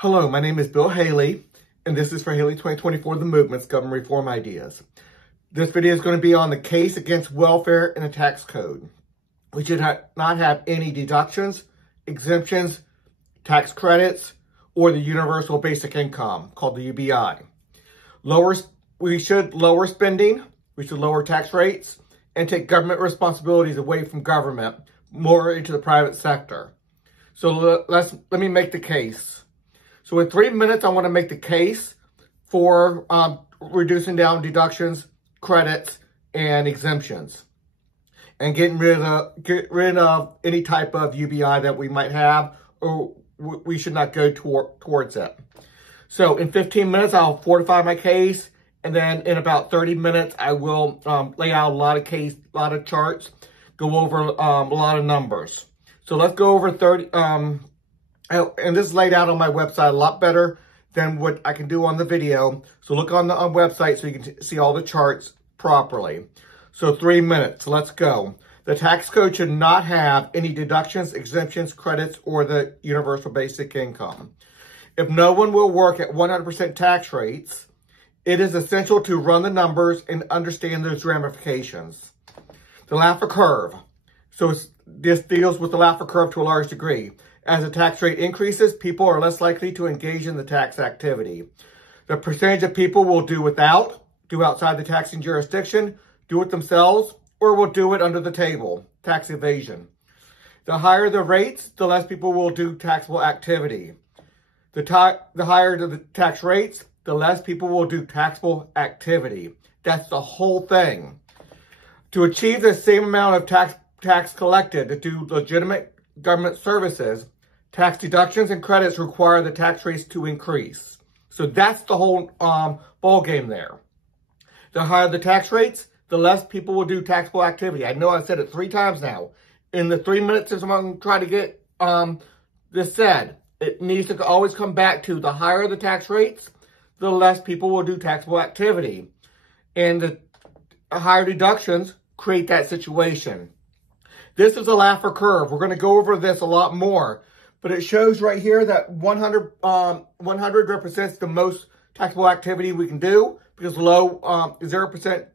Hello, my name is Bill Haley, and this is for Haley 2024, The Movement's Government Reform Ideas. This video is going to be on the case against welfare in the tax code. We should not have any deductions, exemptions, tax credits, or the universal basic income, called the UBI. We should lower spending, we should lower tax rates, and take government responsibilities away from government, more into the private sector. So let me make the case. So in 3 minutes, I want to make the case for reducing down deductions, credits, and exemptions, and getting rid of any type of UBI that we might have, or we should not go towards it. So in 15 minutes, I'll fortify my case, and then in about 30 minutes, I will lay out a lot of charts, go over a lot of numbers. So let's go over 30. And this is laid out on my website a lot better than what I can do on the video. So look on the website so you can see all the charts properly. So 3 minutes, let's go. The tax code should not have any deductions, exemptions, credits, or the universal basic income. If no one will work at 100% tax rates, it is essential to run the numbers and understand those ramifications. The Laffer Curve. So this deals with the Laffer Curve to a large degree. As the tax rate increases, people are less likely to engage in the tax activity. The percentage of people will do outside the taxing jurisdiction, do it themselves, or will do it under the table, tax evasion. The higher the rates, the less people will do taxable activity. The higher the tax rates, the less people will do taxable activity. That's the whole thing. To achieve the same amount of tax collected to do legitimate government services, tax deductions and credits require the tax rates to increase. So that's the whole ball game there. The higher the tax rates, the less people will do taxable activity. I know I said it 3 times now. In the 3 minutes I'm going to try to get this said, it needs to always come back to the higher the tax rates, the less people will do taxable activity. And the higher deductions create that situation. This is a Laffer Curve. We're going to go over this a lot more, but it shows right here that 100 represents the most taxable activity we can do because low 0%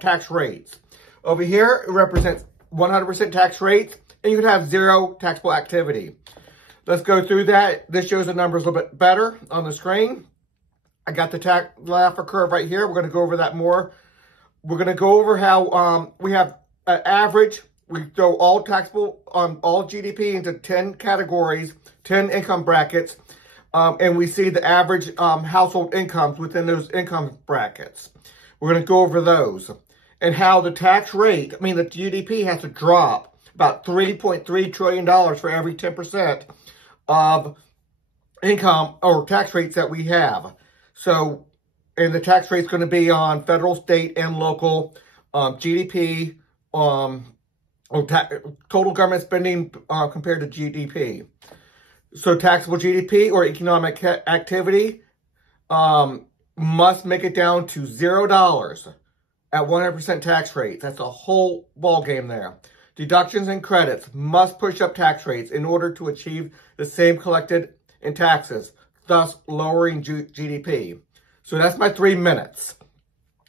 tax rates. Over here, it represents 100% tax rates, and you can have 0 taxable activity. Let's go through that. This shows the numbers a little bit better on the screen. I got the Laffer Curve right here. We're going to go over that more. We're going to go over how we have an average. We throw all taxable, all GDP into 10 categories, 10 income brackets, and we see the average household incomes within those income brackets. We're going to go over those and how the tax rate, the GDP has to drop about $3.3 trillion for every 10% of income or tax rates that we have. So, and the tax rate is going to be on federal, state, and local GDP, total government spending compared to GDP. So taxable GDP or economic activity must make it down to $0 at 100% tax rate. That's a whole ball game there. Deductions and credits must push up tax rates in order to achieve the same collected in taxes, thus lowering GDP. So that's my 3 minutes.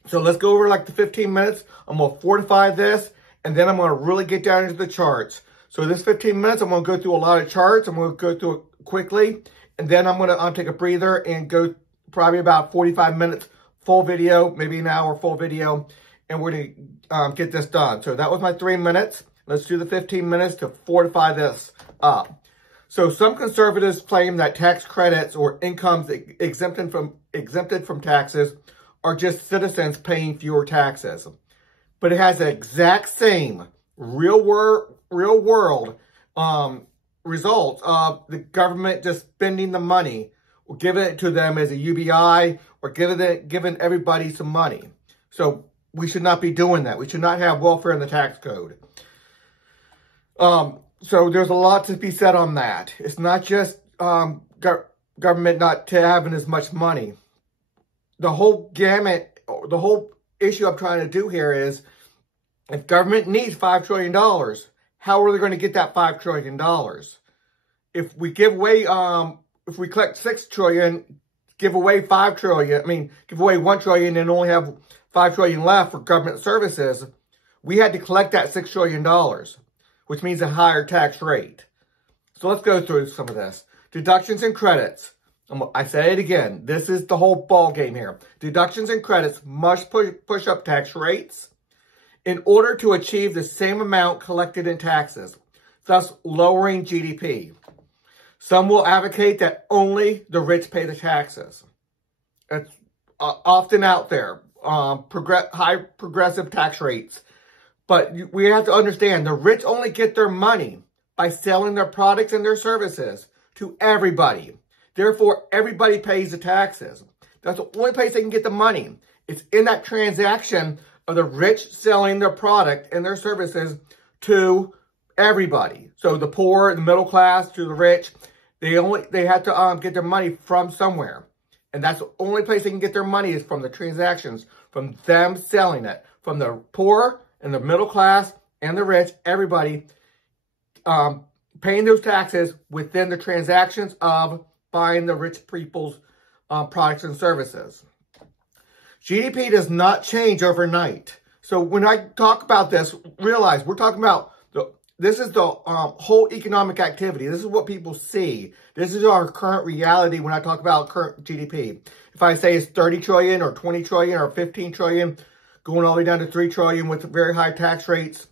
So let's go over like the 15 minutes. I'm going to fortify this. And then I'm going to really get down into the charts. So this 15 minutes, I'm going to go through a lot of charts. I'm going to go through it quickly. And then I'm going to take a breather and go probably about 45 minutes full video, maybe an hour full video. And we're going to get this done. So that was my 3 minutes. Let's do the 15 minutes to fortify this up. So some conservatives claim that tax credits or incomes exempted from taxes are just citizens paying fewer taxes. But it has the exact same real world results of the government just spending the money or giving it to them as a UBI or giving everybody some money. So we should not be doing that. We should not have welfare in the tax code. So there's a lot to be said on that. It's not just government not having as much money. The whole gamut, the whole issue I'm trying to do here is if government needs $5 trillion, how are they going to get that $5 trillion? If we give away if we collect 6 trillion, give away 5 trillion, give away 1 trillion and only have 5 trillion left for government services, we had to collect that $6 trillion, which means a higher tax rate. So let's go through some of this. Deductions and credits. I say it again. This is the whole ball game here. Deductions and credits must push up tax rates in order to achieve the same amount collected in taxes, thus lowering GDP. Some will advocate that only the rich pay the taxes. It's often out there. High progressive tax rates. But we have to understand the rich only get their money by selling their products and their services to everybody. Therefore, everybody pays the taxes. That's the only place they can get the money. It's in that transaction of the rich selling their product and their services to everybody. So the poor, the middle class, to the rich, they have to get their money from somewhere. And that's the only place they can get their money is from the transactions, from them selling it. From the poor and the middle class and the rich, everybody paying those taxes within the transactions of buying the rich people's products and services. GDP does not change overnight. So when I talk about this, realize we're talking about this is the whole economic activity. This is what people see. This is our current reality when I talk about current GDP. If I say it's 30 trillion or 20 trillion or 15 trillion, going all the way down to 3 trillion with very high tax rates,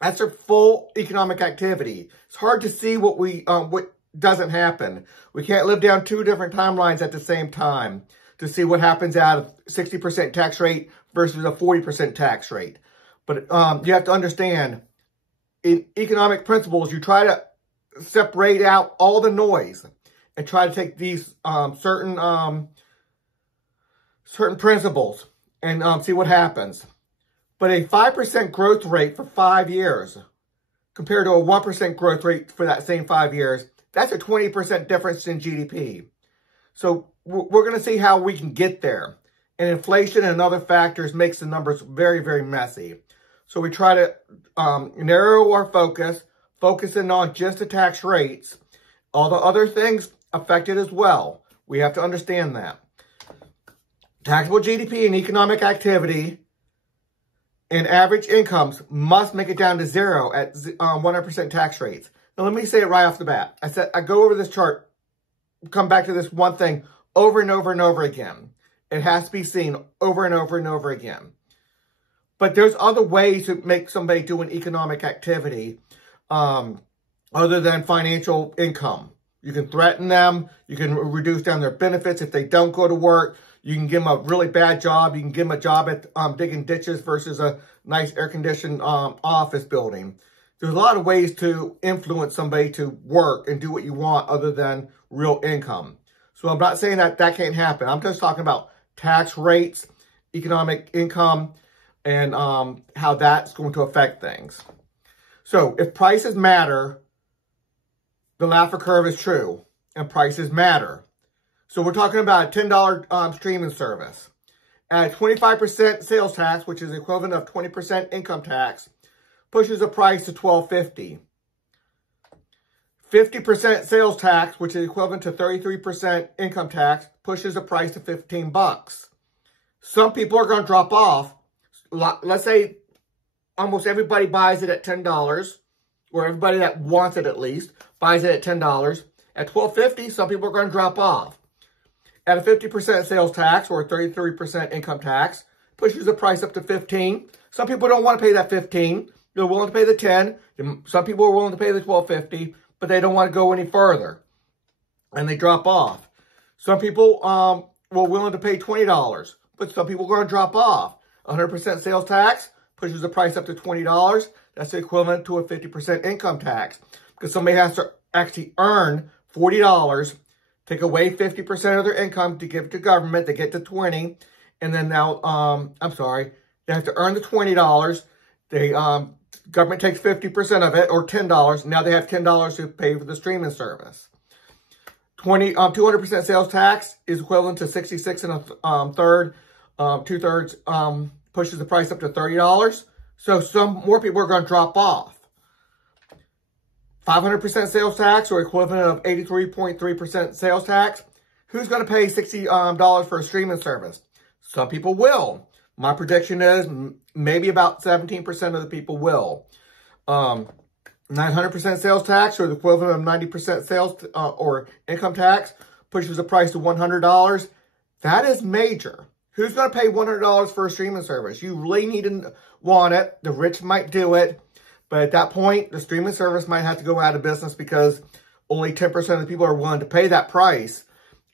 that's a full economic activity. It's hard to see what doesn't happen. We can't live down 2 different timelines at the same time to see what happens out of 60% tax rate versus a 40% tax rate. But you have to understand, in economic principles, you try to separate out all the noise and try to take these certain principles and see what happens. But a 5% growth rate for 5 years compared to a 1% growth rate for that same 5 years, that's a 20% difference in GDP. So we're going to see how we can get there. And inflation and other factors makes the numbers very, very messy. So we try to narrow our focus, focusing on just the tax rates. All the other things affect it as well. We have to understand that. Taxable GDP and economic activity and average incomes must make it down to 0 at 100% tax rates. Now, let me say it right off the bat. I go over this chart, come back to this one thing over and over and over again. It has to be seen over and over and over again. But there's other ways to make somebody do an economic activity other than financial income. You can threaten them. You can reduce down their benefits if they don't go to work. You can give them a really bad job. You can give them a job at digging ditches versus a nice air-conditioned office building. There's a lot of ways to influence somebody to work and do what you want other than real income. So I'm not saying that can't happen. I'm just talking about tax rates, economic income, and how that's going to affect things. So if prices matter, the Laffer Curve is true, and prices matter. So we're talking about a $10 streaming service. At 25% sales tax, which is the equivalent of 20% income tax, pushes the price to $12.50. 50% sales tax, which is equivalent to 33% income tax, pushes the price to $15. Some people are going to drop off. Let's say almost everybody buys it at $10, or everybody that wants it at least buys it at $10. At $12.50, some people are going to drop off. At a 50% sales tax or 33% income tax, pushes the price up to $15. Some people don't want to pay that $15. They're willing to pay the $10. Some people are willing to pay the $12.50, but they don't want to go any further, and they drop off. Some people were willing to pay $20, but some people are going to drop off. 100% sales tax pushes the price up to $20. That's equivalent to a 50% income tax, because somebody has to actually earn $40, take away 50% of their income to give to government. They get to $20, and then now, they have to earn the $20. They government takes 50% of it, or $10. Now they have $10 to pay for the streaming service. 200% sales tax is equivalent to 66 and a third. 2/3 pushes the price up to $30. So some more people are going to drop off. 500% sales tax, or equivalent of 83.3% sales tax. Who's going to pay $60 for a streaming service? Some people will. My prediction is maybe about 17% of the people will. 900% sales tax, or the equivalent of 90% sales or income tax, pushes the price to $100. That is major. Who's going to pay $100 for a streaming service? You really need to want it. The rich might do it. But at that point, the streaming service might have to go out of business because only 10% of the people are willing to pay that price.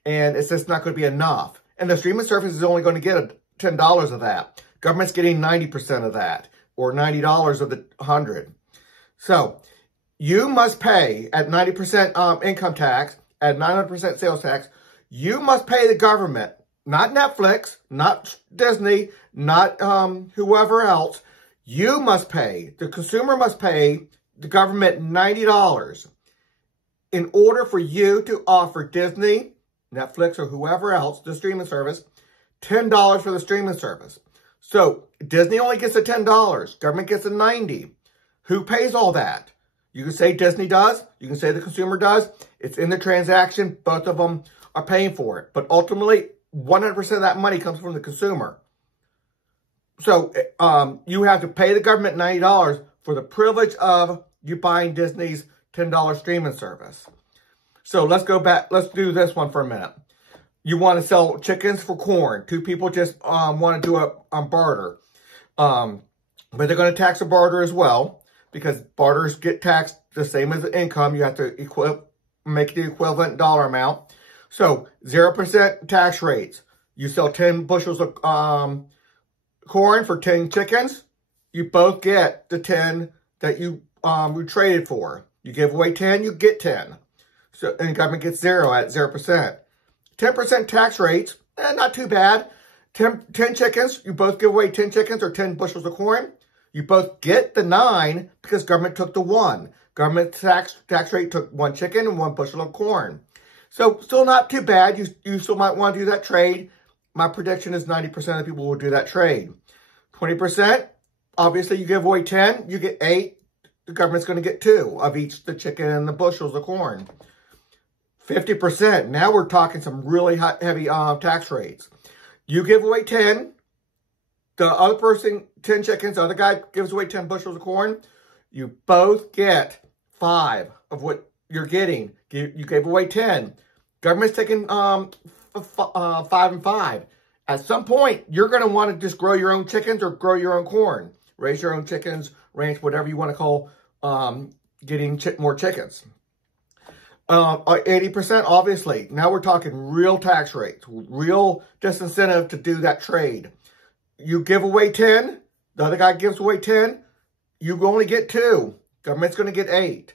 And it's just not going to be enough. And the streaming service is only going to get $10 of that. Government's getting 90% of that, or $90 of the 100. So you must pay at 90% income tax, at 900% sales tax. You must pay the government, not Netflix, not Disney, not whoever else. You must pay, the consumer must pay the government $90 in order for you to offer Disney, Netflix, or whoever else, the streaming service, $10 for the streaming service. So Disney only gets a $10. Government gets a $90. Who pays all that? You can say Disney does. You can say the consumer does. It's in the transaction. Both of them are paying for it. But ultimately, 100% of that money comes from the consumer. So you have to pay the government $90 for the privilege of you buying Disney's $10 streaming service. So let's go back. Let's do this one for a minute. You want to sell chickens for corn. Two people just want to do a barter. But they're going to tax a barter as well, because barters get taxed the same as the income. You have to make the equivalent dollar amount. So 0% tax rates. You sell 10 bushels of corn for 10 chickens. You both get the 10 that you traded for. You give away 10, you get 10. So, and the government gets 0 at 0%. 10% tax rates, not too bad. 10 chickens, you both give away 10 chickens or 10 bushels of corn. You both get the 9 because government took the 1. Government tax rate took 1 chicken and 1 bushel of corn. So still not too bad. You still might want to do that trade. My prediction is 90% of people will do that trade. 20%, obviously you give away 10, you get 8. The government's going to get 2 of each, the chicken and the bushels of corn. 50%, now we're talking some really heavy tax rates. You give away 10, the other person 10 chickens, the other guy gives away 10 bushels of corn. You both get 5 of what you're getting. You gave away 10. Government's taking 5 and 5. At some point, you're going to want to just grow your own chickens or grow your own corn. Raise your own chickens, ranch, whatever you want to call getting more chickens. 80%, obviously. Now we're talking real tax rates, real disincentive to do that trade. You give away 10, the other guy gives away 10, you only get 2. Government's going to get 8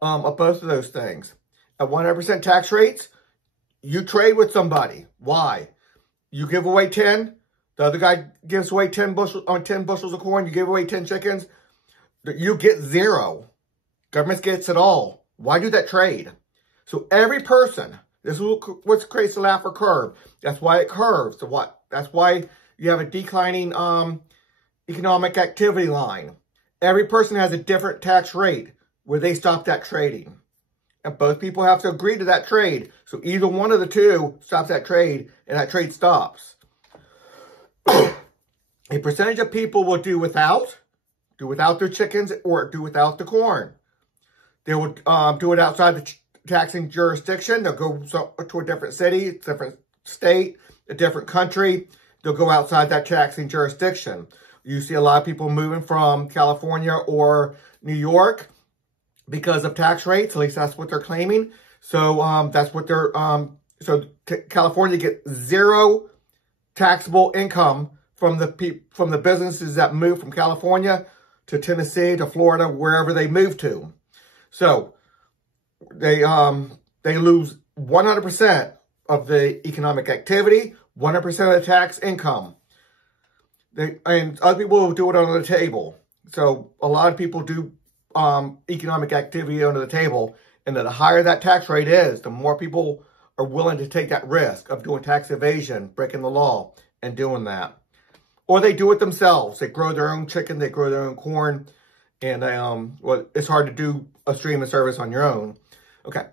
of both of those things. At 100% tax rates, you trade with somebody. Why? You give away 10, the other guy gives away 10 bushels of corn, you give away 10 chickens, you get 0. Government gets it all. Why do that trade? So every person, this is what creates the Laffer Curve. That's why it curves. That's why you have a declining economic activity line. Every person has a different tax rate where they stop that trading. And both people have to agree to that trade. So either one of the two stops that trade, and that trade stops. A percentage of people will do without their chickens or do without the corn. They will do it outside the taxing jurisdiction. They'll go to a different city, different state, a different country. They'll go outside that taxing jurisdiction. You see a lot of people moving from California or New York because of tax rates. At least that's what they're claiming. So that's what they're, California gets 0 taxable income from the businesses that move from California to Tennessee, to Florida, wherever they move to. So they lose 100% of the economic activity, 100% of the tax income. And other people will do it under the table. So a lot of people do economic activity under the table. And the higher that tax rate is, the more people are willing to take that risk of doing tax evasion, breaking the law, and doing that. Or they do it themselves. They grow their own chicken, they grow their own corn, And well, it's hard to do a streaming service on your own. Okay.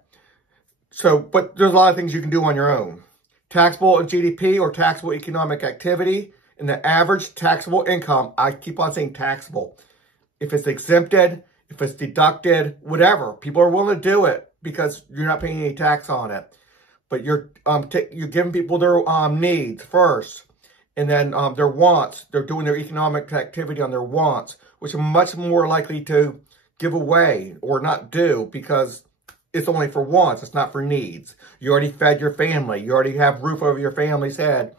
So, but there's a lot of things you can do on your own. Taxable GDP or taxable economic activity and the average taxable income. I keep on saying taxable. If it's exempted, if it's deducted, whatever, people are willing to do it because you're not paying any tax on it. But you're giving people their needs first, and then their wants. They're doing their economic activity on their wants, which are much more likely to give away or not do because it's only for wants. It's not for needs. You already fed your family. You already have roof over your family's head.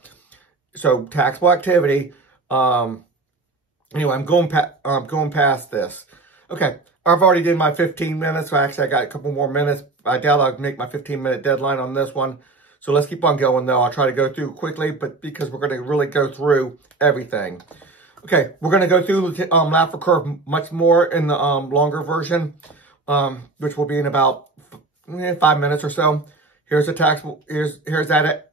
So taxable activity. Anyway, I'm going past this. Okay, I've already did my 15 minutes. So actually, I got a couple more minutes. I doubt I'll make my 15-minute deadline on this one. So let's keep on going, though. I'll try to go through quickly, but because we're going to really go through everything. Okay, we're going to go through the Laffer Curve much more in the longer version, which will be in about 5 minutes or so. Here's the taxable. Here's that.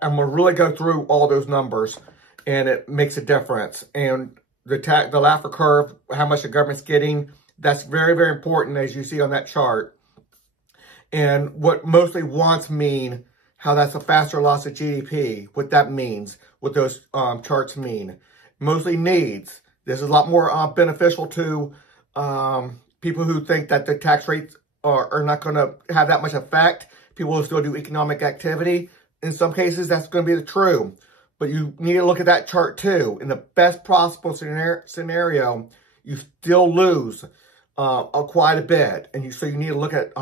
I'm going to really go through all those numbers, and it makes a difference. And the Laffer Curve, how much the government's getting, that's very, very important, as you see on that chart. And what mostly wants mean, how that's a faster loss of GDP, what that means, what those charts mean. Mostly needs. This is a lot more beneficial to people who think that the tax rates are not going to have that much effect. People will still do economic activity. In some cases, that's going to be the true. But you need to look at that chart too. In the best possible scenario, you still lose quite a bit. And so you need to look at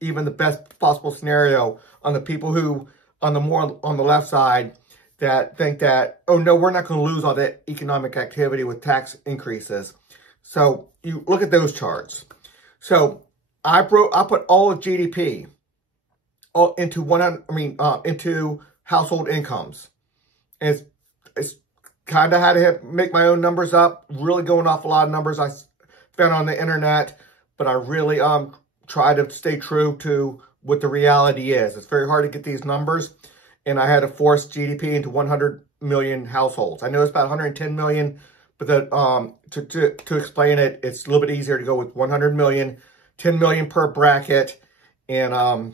even the best possible scenario on the people who, on the left side, that think that, oh no, we're not going to lose all that economic activity with tax increases. So you look at those charts. So I put all of GDP into into household incomes. And it's kind of had to make my own numbers up, really going off a lot of numbers I found on the internet, but I really try to stay true to what the reality is. It's very hard to get these numbers, and I had to force GDP into 100 million households. I know it's about 110 million, but to explain it, it's a little bit easier to go with 100 million, 10 million per bracket, and a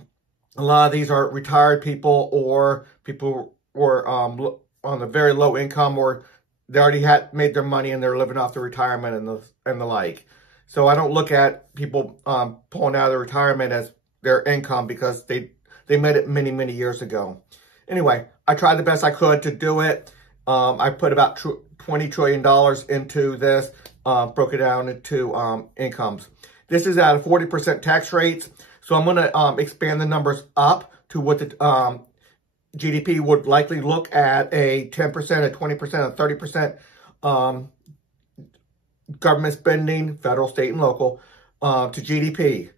lot of these are retired people or people who are on a very low income, or they already made their money and they're living off their retirement and the like. So I don't look at people pulling out of their retirement as their income because they made it many, many years ago. Anyway, I tried the best I could to do it. I put about $20 trillion into this, broke it down into incomes. This is at a 40% tax rates. So I'm going to expand the numbers up to what the GDP would likely look at a 10%, a 20%, a 30% government spending, federal, state, and local, to GDP.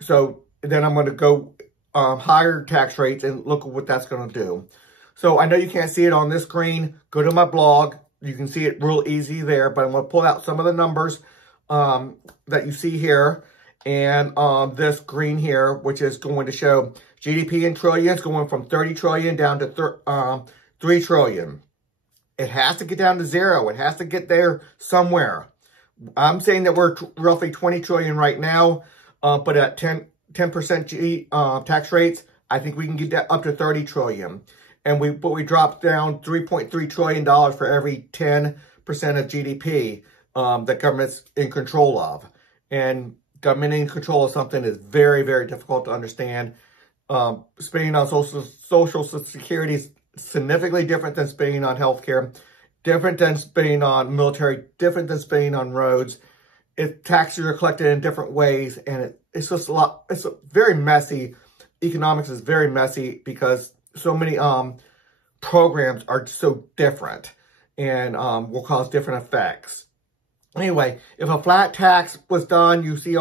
So then I'm going to go higher tax rates and look at what that's going to do. So I know you can't see it on this screen. Go to my blog. You can see it real easy there, but I'm going to pull out some of the numbers that you see here. And this green here, which is going to show GDP in trillions, going from 30 trillion down to 3 trillion. It has to get down to zero. It has to get there somewhere. I'm saying that we're roughly 20 trillion right now, but at 10% tax rates, I think we can get that up to 30 trillion. And we dropped down $3.3 trillion for every 10% of GDP that government's in control of. And government in control of something is very, very difficult to understand. Spending on social security is significantly different than spending on healthcare, different than spending on military, different than spending on roads. Taxes are collected in different ways, and it's just a lot. It's very messy. Economics is very messy because so many programs are so different and will cause different effects. Anyway, if a flat tax was done, you see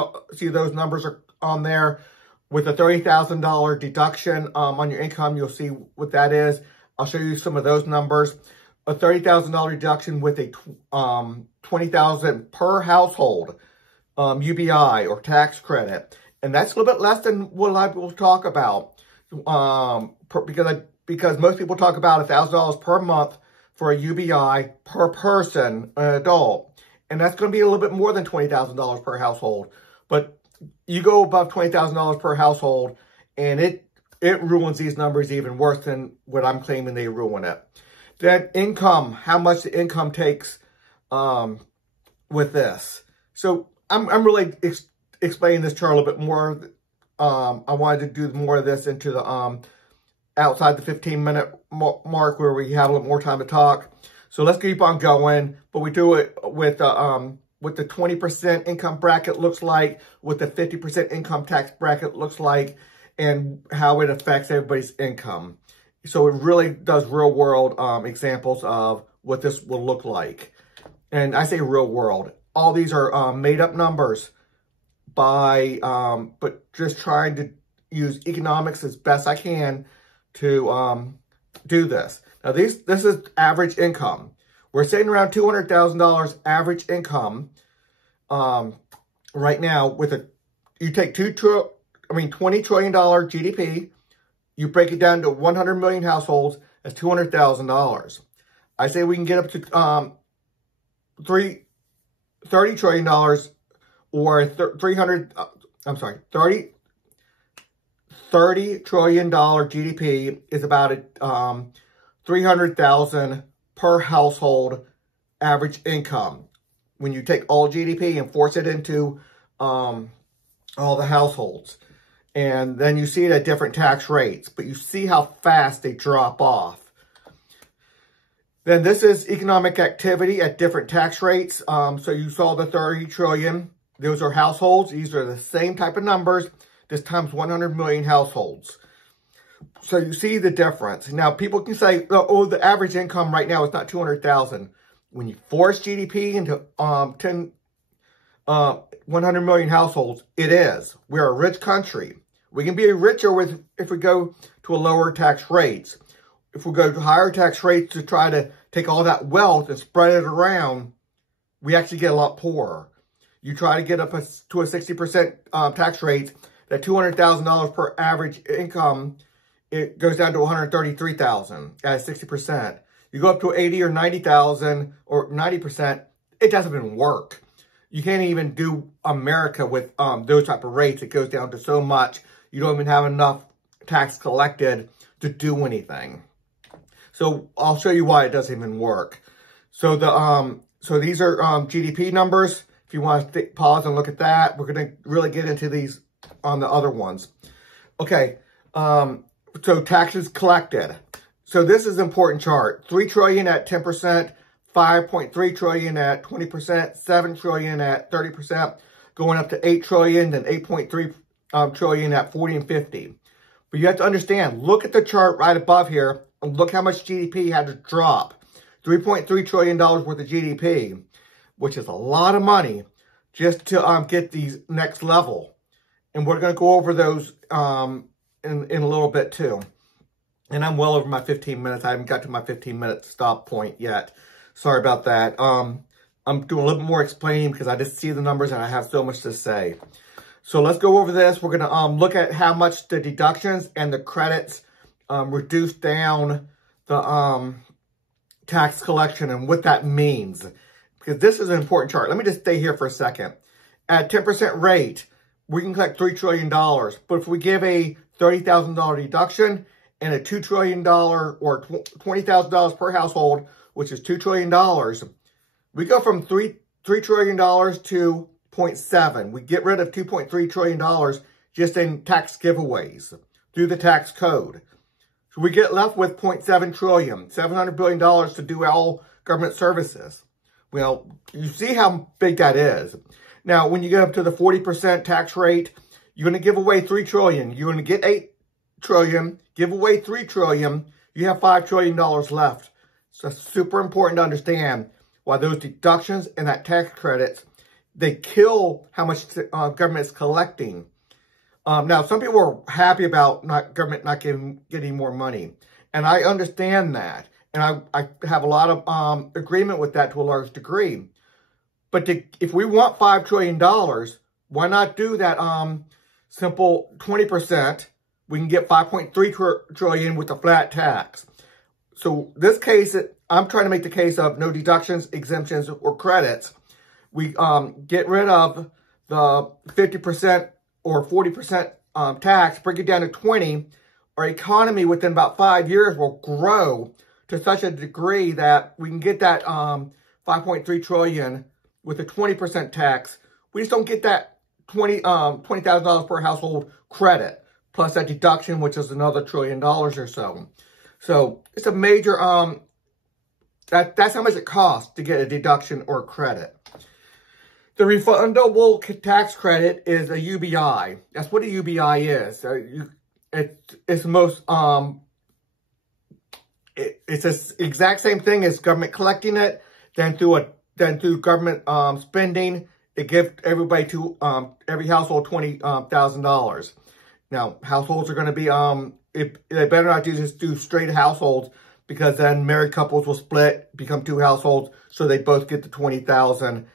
those numbers are on there. With a $30,000 deduction on your income, you'll see what that is. I'll show you some of those numbers. A $30,000 deduction with a $20,000 per household UBI or tax credit, and that's a little bit less than what a lot of people talk about. Because most people talk about $1,000 per month for a UBI per person, an adult. And that's going to be a little bit more than $20,000 per household. But you go above $20,000 per household, and it ruins these numbers even worse than what I'm claiming they ruin it. Then income, how much the income takes with this. So I'm really explaining this chart a little bit more. I wanted to do more of this into the outside the 15-minute mark where we have a little more time to talk. So let's keep on going, but we do it with the 20% income bracket looks like, what the 50% income tax bracket looks like, and how it affects everybody's income. So it really does real world examples of what this will look like. And I say real world. All these are made up numbers by, but just trying to use economics as best I can to do this. Now this is average income. We're sitting around $200,000 average income right now with you take $20 trillion GDP, you break it down to 100 million households, that's $200,000. I say we can get up to $30 trillion or $30 trillion GDP is about 300,000 per household average income. When you take all GDP and force it into all the households. And then you see it at different tax rates, but you see how fast they drop off. Then this is economic activity at different tax rates. So you saw the 30 trillion. Those are households. These are the same type of numbers. This times 100 million households. So you see the difference. Now people can say, oh, the average income right now is not 200,000. When you force GDP into 100 million households, it is. We're a rich country. We can be richer if we go to a lower tax rates. If we go to higher tax rates to try to take all that wealth and spread it around, we actually get a lot poorer. You try to get up to a 60% tax rate, that $200,000 per average income, it goes down to $133,000 at 60%. You go up to 80 or 90,000 or 90%, it doesn't even work. You can't even do America with those type of rates. It goes down to so much. You don't even have enough tax collected to do anything. So I'll show you why it doesn't even work. So so these are GDP numbers. If you want to pause and look at that, we're going to really get into these on the other ones. Okay, so taxes collected. So this is an important chart. 3 trillion at 10%, 5.3 trillion at 20%, 7 trillion at 30%, going up to 8 trillion, then 8.3 trillion at 40 and 50. But you have to understand, look at the chart right above here, and look how much GDP had to drop. $3.3 trillion worth of GDP, which is a lot of money just to get these next level. And we're going to go over those in a little bit too. And I'm well over my 15 minutes. I haven't got to my 15-minute stop point yet. Sorry about that. I'm doing a little bit more explaining because I just see the numbers and I have so much to say. So let's go over this. We're going to look at how much the deductions and the credits reduce down the tax collection and what that means. Because this is an important chart. Let me just stay here for a second. At 10% rate, we can collect $3 trillion. But if we give a $30,000 deduction and a $2 trillion or $20,000 per household, which is $2 trillion, we go from $3 trillion to 0.7. We get rid of $2.3 trillion just in tax giveaways through the tax code. So we get left with 0.7 trillion, $700 billion to do all government services. Well, you see how big that is. Now, when you get up to the 40% tax rate, you're going to give away 3 trillion. You're going to get 8 trillion, give away 3 trillion. You have $5 trillion left. So it's super important to understand why those deductions and that tax credits, they kill how much government is collecting. Now, some people are happy about government not getting more money. And I understand that. And I have a lot of agreement with that to a large degree. But if we want $5 trillion, why not do that simple 20%? We can get 5.3 trillion with a flat tax. So this case, I'm trying to make the case of no deductions, exemptions, or credits. we get rid of the 50% or 40% tax, bring it down to 20, our economy within about 5 years will grow to such a degree that we can get that 5.3 trillion with a 20% tax. We just don't get that $20,000 per household credit, plus that deduction, which is another $1 trillion or so. So it's a major, that's how much it costs to get a deduction or a credit. The refundable tax credit is a UBI. That's what a UBI is. It's most, it's the exact same thing as government collecting it, then through government spending, it gives everybody every household $20,000. Now, households are going to be, they better not just do straight households, because then married couples will split, become 2 households, so they both get the $20,000.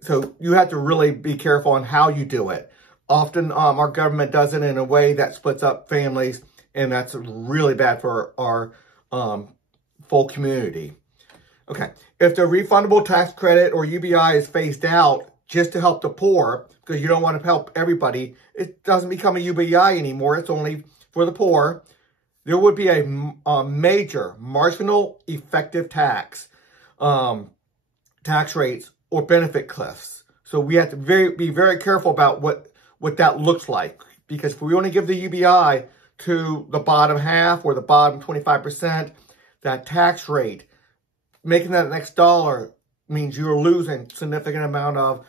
So you have to really be careful on how you do it. Often our government does it in a way that splits up families, and that's really bad for our full community. Okay, if the refundable tax credit or UBI is phased out just to help the poor, because you don't want to help everybody, it doesn't become a UBI anymore. It's only for the poor. There would be a major marginal effective tax rates or benefit cliffs. So we have to be very careful about what that looks like, because if we only give the UBI to the bottom half or the bottom 25%, that tax rate, making that next dollar means you're losing significant amount of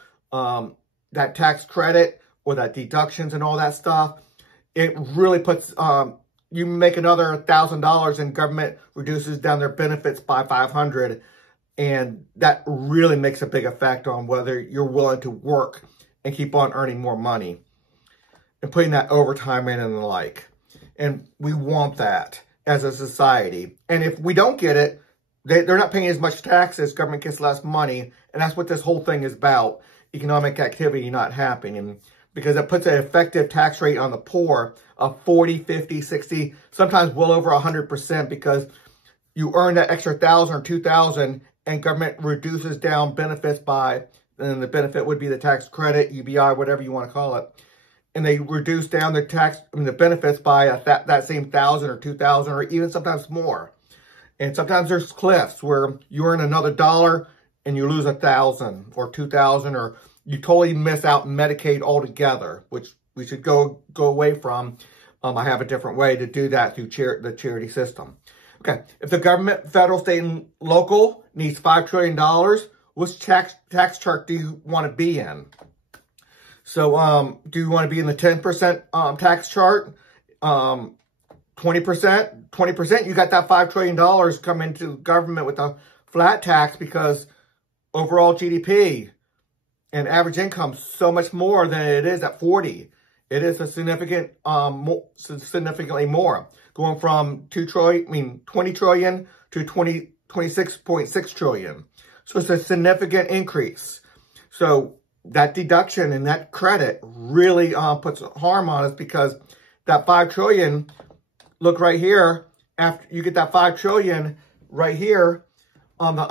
that tax credit or that deductions and all that stuff. It really puts, you make another $1,000 and government reduces down their benefits by $500. And that really makes a big effect on whether you're willing to work and keep on earning more money and putting that overtime in and the like. And we want that as a society. And if we don't get it, they're not paying as much taxes, government gets less money. And that's what this whole thing is about, economic activity not happening. Because it puts an effective tax rate on the poor of 40, 50, 60, sometimes well over 100%, because you earn that extra 1,000 or 2,000 and government reduces down benefits by, and the benefit would be the tax credit, UBI, whatever you want to call it. And they reduce down the benefits by that same 1,000 or 2,000 or even sometimes more. And sometimes there's cliffs where you earn another dollar and you lose 1,000 or 2,000, or you totally miss out Medicaid altogether, which we should go away from. I have a different way to do that through the charity system. Okay, if the government, federal, state, and local needs $5 trillion, which tax chart do you want to be in? So, do you want to be in the 10% tax chart? 20%? 20%, you got that $5 trillion come into government with a flat tax, because overall GDP and average income so much more than it is at 40. It is a significant, significantly more, going from 20 trillion to 26.6 trillion. So it's a significant increase. So that deduction and that credit really puts harm on us, because that 5 trillion, look right here, after you get that 5 trillion right here on the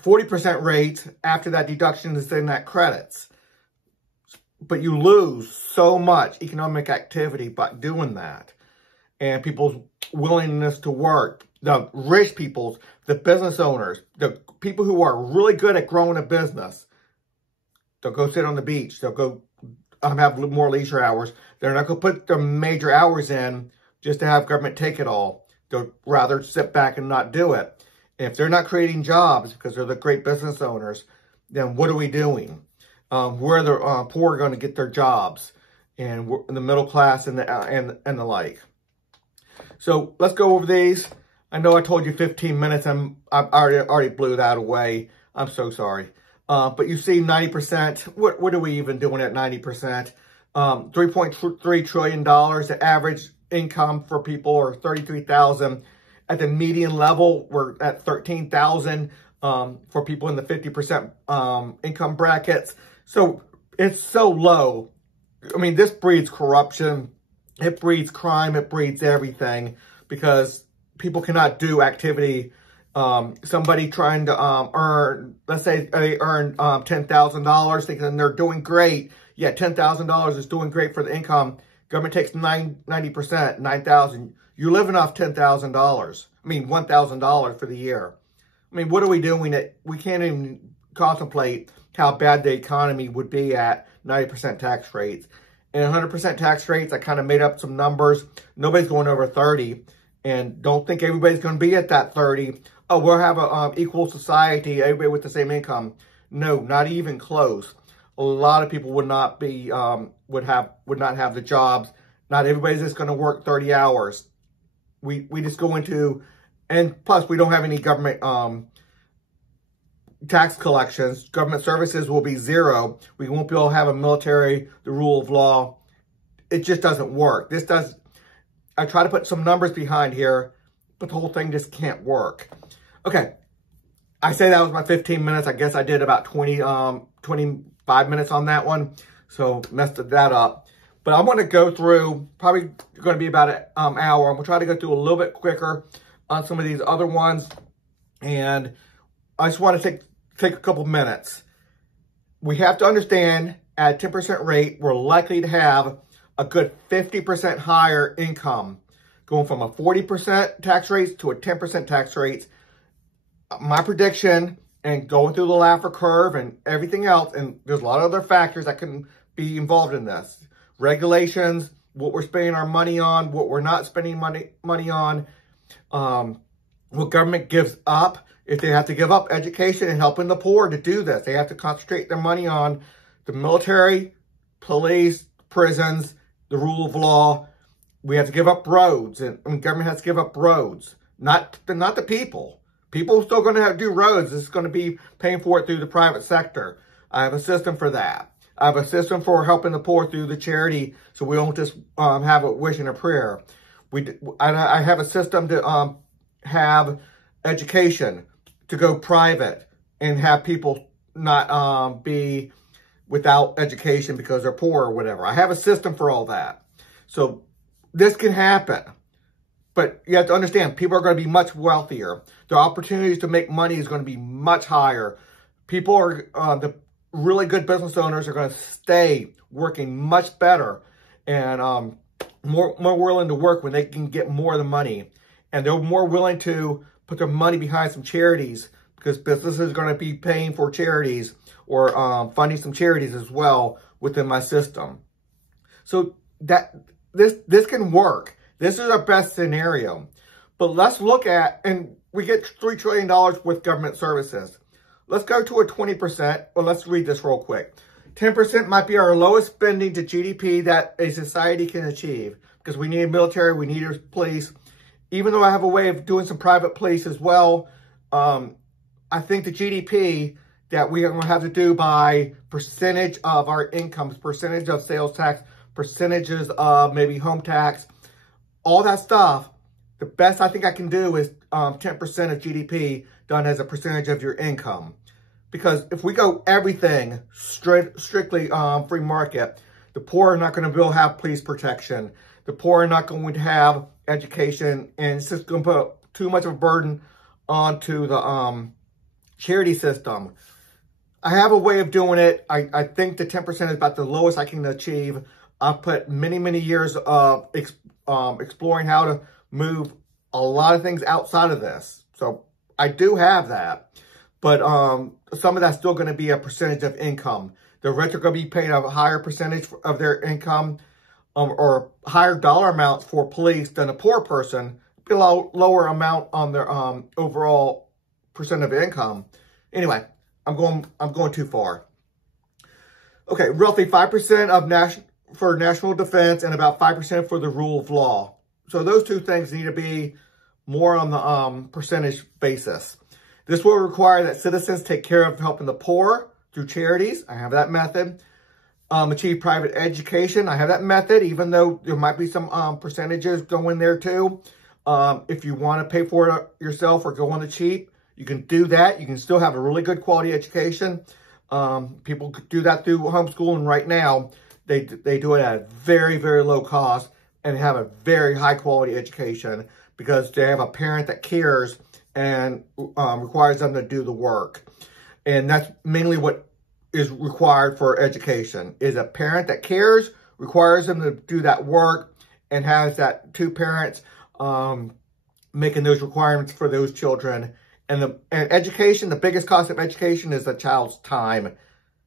40% rate, after that deduction is in that credits. But you lose so much economic activity by doing that. And people's willingness to work, the rich people, the business owners, the people who are really good at growing a business, they'll go sit on the beach. They'll go have more leisure hours. They're not going to put their major hours in just to have government take it all. They'll rather sit back and not do it. And if they're not creating jobs because they're the great business owners, then what are we doing? Where are the poor going to get their jobs, and the middle class and the like. So let's go over these. I know I told you 15 minutes. I already blew that away. I'm so sorry. But you see 90%. What are we even doing at 90%? $3.3 trillion. The average income for people are $33,000. At the median level, we're at $13,000 for people in the 50% income brackets. So it's so low. I mean, this breeds corruption. It breeds crime. It breeds everything, because people cannot do activity Somebody trying to earn, let's say they earn $10,000, thinking they're doing great. Yeah, $10,000 is doing great for the income. Government takes 90%, 9,000. You're living off $10,000. I mean, $1,000 for the year. I mean, what are we doing that we can't even contemplate how bad the economy would be at 90% tax rates? And 100% tax rates, I kind of made up some numbers. Nobody's going over 30. And don't think everybody's going to be at that 30. Oh, we'll have a equal society, everybody with the same income. No, not even close. A lot of people would not be, would not have the jobs. Not everybody's just going to work 30 hours. We just go into, and plus we don't have any government tax collections. Government services will be zero. We won't be able to have a military, the rule of law. It just doesn't work. I try to put some numbers behind here, but the whole thing just can't work. Okay, I say that was my 15 minutes. I guess I did about 25 minutes on that one, so messed that up. But I'm going to go through, probably going to be about an hour. I'm going to try to go through a little bit quicker on some of these other ones. And I just want to take a couple minutes. We have to understand at 10% rate, we're likely to have a good 50% higher income. Going from a 40% tax rate to a 10% tax rate. My prediction, and going through the Laffer Curve and everything else, and there's a lot of other factors that can be involved in this. Regulations, what we're spending our money on, what we're not spending money on, what government gives up. If they have to give up education and helping the poor to do this, they have to concentrate their money on the military, police, prisons, the rule of law. We have to give up roads, and government has to give up roads, not the people. People are still going to have to do roads. It's going to be paying for it through the private sector. I have a system for that. I have a system for helping the poor through the charity, so we don't just have a wish and a prayer. I have a system to have education, to go private, and have people not be without education because they're poor or whatever. I have a system for all that. So this can happen. But you have to understand, people are going to be much wealthier. The opportunities to make money is going to be much higher. People are, the really good business owners are going to stay working much better and more willing to work when they can get more of the money. And they're more willing to put their money behind some charities because businesses are going to be paying for charities or funding some charities as well within my system. So that this can work. This is our best scenario. But let's look at, and we get $3 trillion with government services. Let's go to a 20%. Well, let's read this real quick. 10% might be our lowest spending to GDP that a society can achieve because we need a military, we need a police. Even though I have a way of doing some private police as well, I think the GDP that we are going to have to do by percentage of our incomes, percentage of sales tax, percentages of maybe home tax, all that stuff, the best I think I can do is 10% of GDP done as a percentage of your income. Because if we go everything strictly free market, the poor are not going to be able to have police protection. The poor are not going to have education, and it's just going to put too much of a burden onto the charity system. I have a way of doing it. I think the 10% is about the lowest I can achieve. I've put many, many years of exploring how to move a lot of things outside of this. So I do have that. But some of that's still going to be a percentage of income. The rich are going to be paid a higher percentage of their income or higher dollar amounts for police than a poor person, below lower amount on their overall percent of income. Anyway, I'm going too far. Okay, roughly 5% of for national defense and about 5% for the rule of law. So those two things need to be more on the percentage basis. This will require that citizens take care of helping the poor through charities. I have that method. Achieve private education. I have that method, even though there might be some percentages going there too. If you want to pay for it yourself or go on the cheap, you can do that. You can still have a really good quality education. People do that through homeschooling right now. They do it at a very, very low cost and have a very high quality education because they have a parent that cares and requires them to do the work. And that's mainly what is required for education, is a parent that cares, requires them to do that work, and has that two parents making those requirements for those children. And education, the biggest cost of education is the child's time.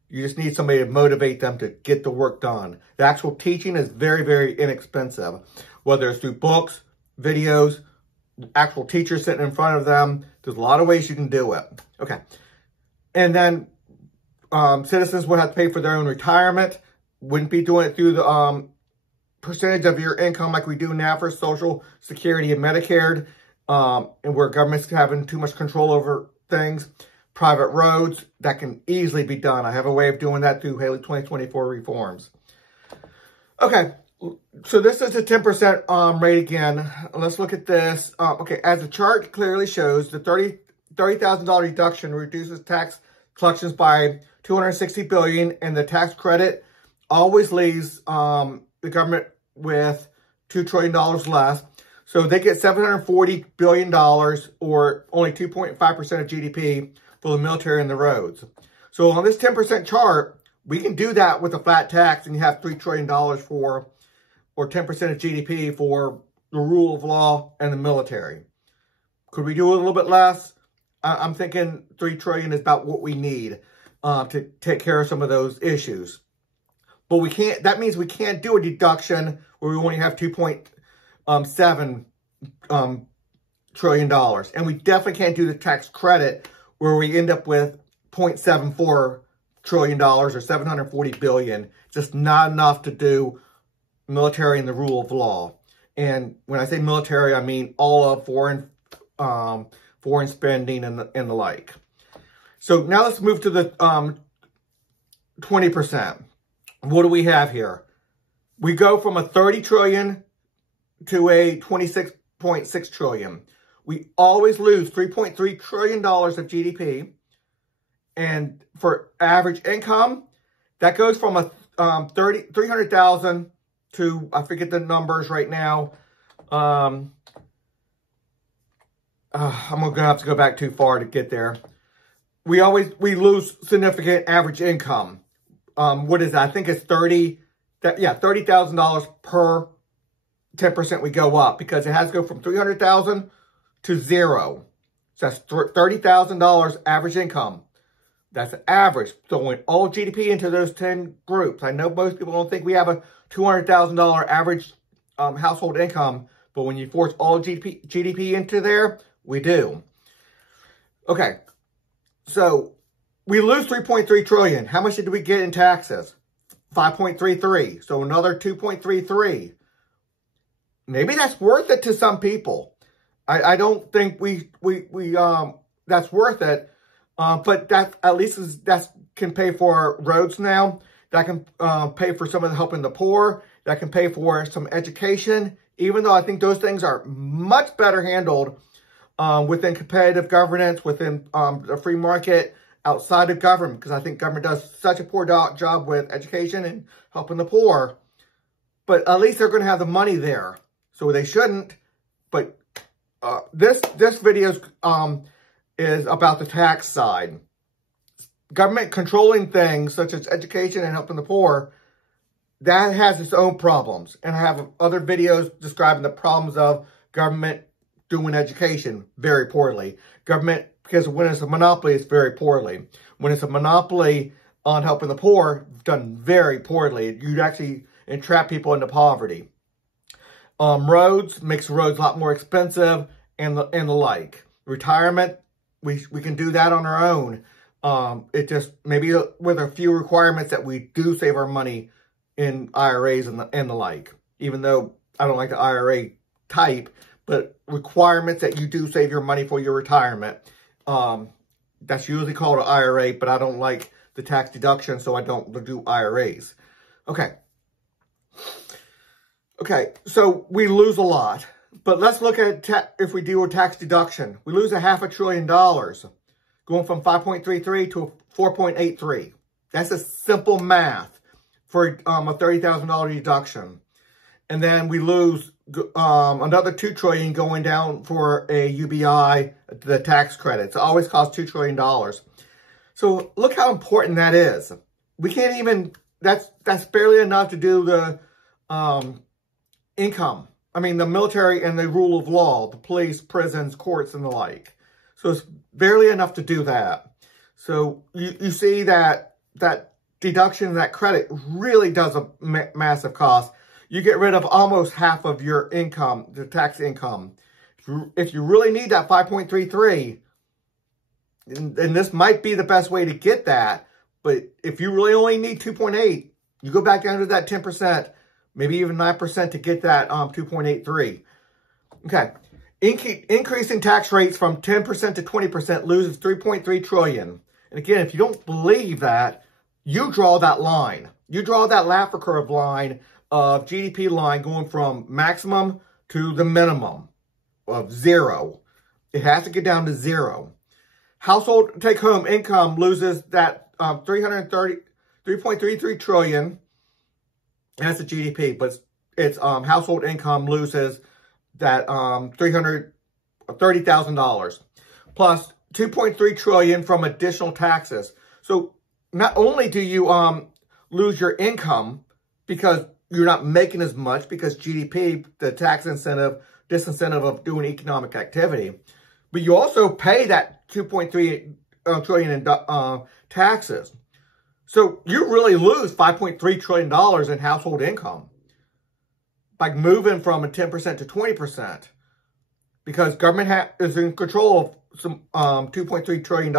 You just need somebody to motivate them to get the work done. The actual teaching is very, very inexpensive, whether it's through books, videos, actual teachers sitting in front of them. There's a lot of ways you can do it. Okay. And then citizens would have to pay for their own retirement. Wouldn't be doing it through the percentage of your income like we do now for Social Security and Medicare, and where government's having too much control over things. Private roads, that can easily be done. I have a way of doing that through Haley 2024 reforms. Okay, so this is a 10% rate again. Let's look at this. Okay, as the chart clearly shows, the $30,000 deduction reduces tax collections by $260 billion, and the tax credit always leaves the government with $2 trillion less. So they get $740 billion, or only 2.5% of GDP for the military and the roads. So on this 10% chart, we can do that with a flat tax, and you have $3 trillion for, or 10% of GDP for the rule of law and the military. Could we do a little bit less? I'm thinking $3 trillion is about what we need to take care of some of those issues. But we can't, that means we can't do a deduction where we only have $2.7 trillion. And we definitely can't do the tax credit where we end up with $0.74 trillion or $740 billion. Just not enough to do military and the rule of law. And when I say military, I mean all of foreign spending and the like. So now let's move to the 20%. What do we have here? We go from a 30 trillion to a 26.6 trillion. We always lose $3.3 trillion of GDP. And for average income, that goes from a 300,000 to, I forget the numbers right now. I'm going to have to go back too far to get there. We lose significant average income. What is that? I think it's $30,000 per 10% we go up, because it has to go from 300,000 to zero. So that's $30,000 average income. That's the average. Throwing all GDP into those 10 groups. I know most people don't think we have a $200,000 average household income, but when you force all GDP into there, we do. Okay, so we lose $3.3 trillion. How much did we get in taxes? 5.33. So another 2.33. Maybe that's worth it to some people. I don't think that's worth it. But that at least that can pay for roads now. That can pay for some of the helping the poor. That can pay for some education. Even though I think those things are much better handled within competitive governance, within the free market, outside of government, because I think government does such a poor job with education and helping the poor. But at least they're going to have the money there. So they shouldn't. But this video is about the tax side. Government controlling things such as education and helping the poor, that has its own problems. And I have other videos describing the problems of government doing education very poorly. Government, because when it's a monopoly, it's very poorly. When it's a monopoly on helping the poor, it's done very poorly. You'd actually entrap people into poverty. Roads, makes roads a lot more expensive and the like. Retirement, we can do that on our own. It just, maybe with a few requirements that we do save our money in IRAs and the like. Even though I don't like the IRA type, but requirements that you do save your money for your retirement. That's usually called an IRA, but I don't like the tax deduction, so I don't do IRAs. Okay. Okay, so we lose a lot. But let's look at if we do a tax deduction. We lose $500 billion, going from 5.33 to 4.83. That's a simple math for a $30,000 deduction. And then we lose another $2 trillion going down for a UBI, the tax credits. It always costs $2 trillion. So look how important that is. We can't even, that's barely enough to do the income. I mean, the military and the rule of law, the police, prisons, courts, and the like. So it's barely enough to do that. So you see that deduction, that credit really does a massive cost. You get rid of almost half of your income, the tax income. If you really need that 5.33, then this might be the best way to get that. But if you really only need 2.8, you go back down to that 10%, maybe even 9% to get that 2.83. Okay. Increasing tax rates from 10% to 20% loses 3.3 trillion. And again, if you don't believe that, you draw that line. You draw that Laffer Curve line of GDP line going from maximum to the minimum of 0. It has to get down to 0. Household take-home income loses that 3.33 trillion. That's the GDP, but it's household income loses that $330,000 plus 2.3 trillion from additional taxes. So not only do you lose your income because you're not making as much because GDP, the tax incentive, disincentive of doing economic activity, but you also pay that 2.3 trillion in taxes. So you really lose $5.3 trillion in household income by moving from a 10% to 20% because government is in control of some $2.3 trillion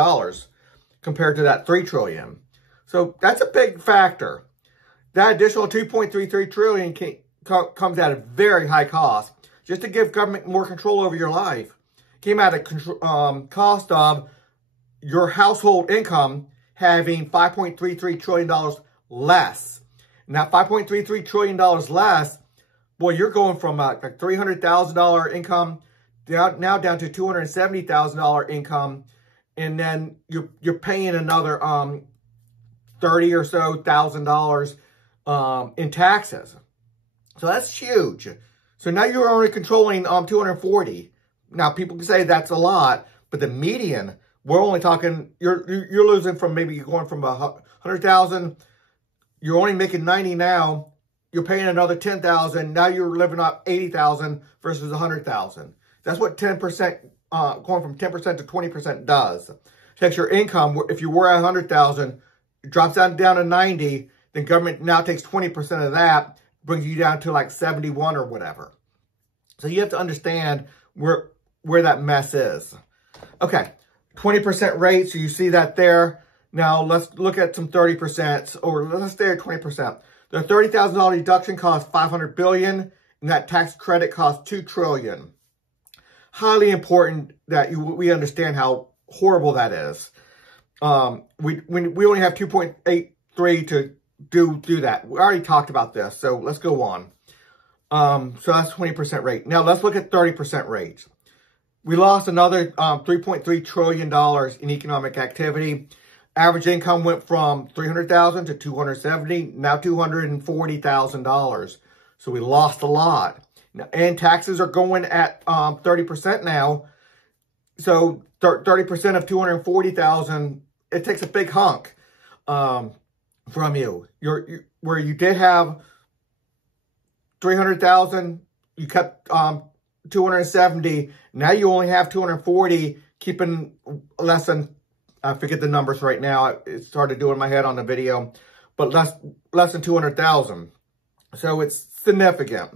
compared to that $3 trillion. So that's a big factor. That additional $2.33 trillion comes at a very high cost. Just to give government more control over your life, came at a cost of your household income having $5.33 trillion less. And that $5.33 trillion less, boy, you're going from a $300,000 income now down to $270,000 income, and then you're paying another $30,000 or so in taxes. So that's huge. So now you're only controlling 240. Now people can say that's a lot, but the median, we're only talking, you're losing from maybe going from 100,000, you're only making 90 now, you're paying another 10,000, now you're living up 80,000 versus 100,000. That's what 10%, going from 10% to 20% does. Takes your income, if you were at 100,000, it drops down to 90, then government now takes 20% of that, brings you down to like 71 or whatever. So you have to understand where that mess is. Okay, 20% rate, so you see that there. Now let's look at some 30%, or let's stay at 20%. The $30,000 deduction costs $500 billion, and that tax credit costs $2 trillion. Highly important that we understand how horrible that is. We only have 2.83 to do that. We already talked about this, so let's go on. So that's 20% rate. Now let's look at 30% rates. We lost another $3.3 trillion in economic activity. Average income went from $300,000 to $270,000, now $240,000. So we lost a lot. And taxes are going at 30% now. So 30% of $240,000, it takes a big hunk from you. Where you did have $300,000, you kept $270. Now you only have $240, keeping less than, I forget the numbers right now. It's hard to do in my head on the video, but less than $200,000. So it's significant.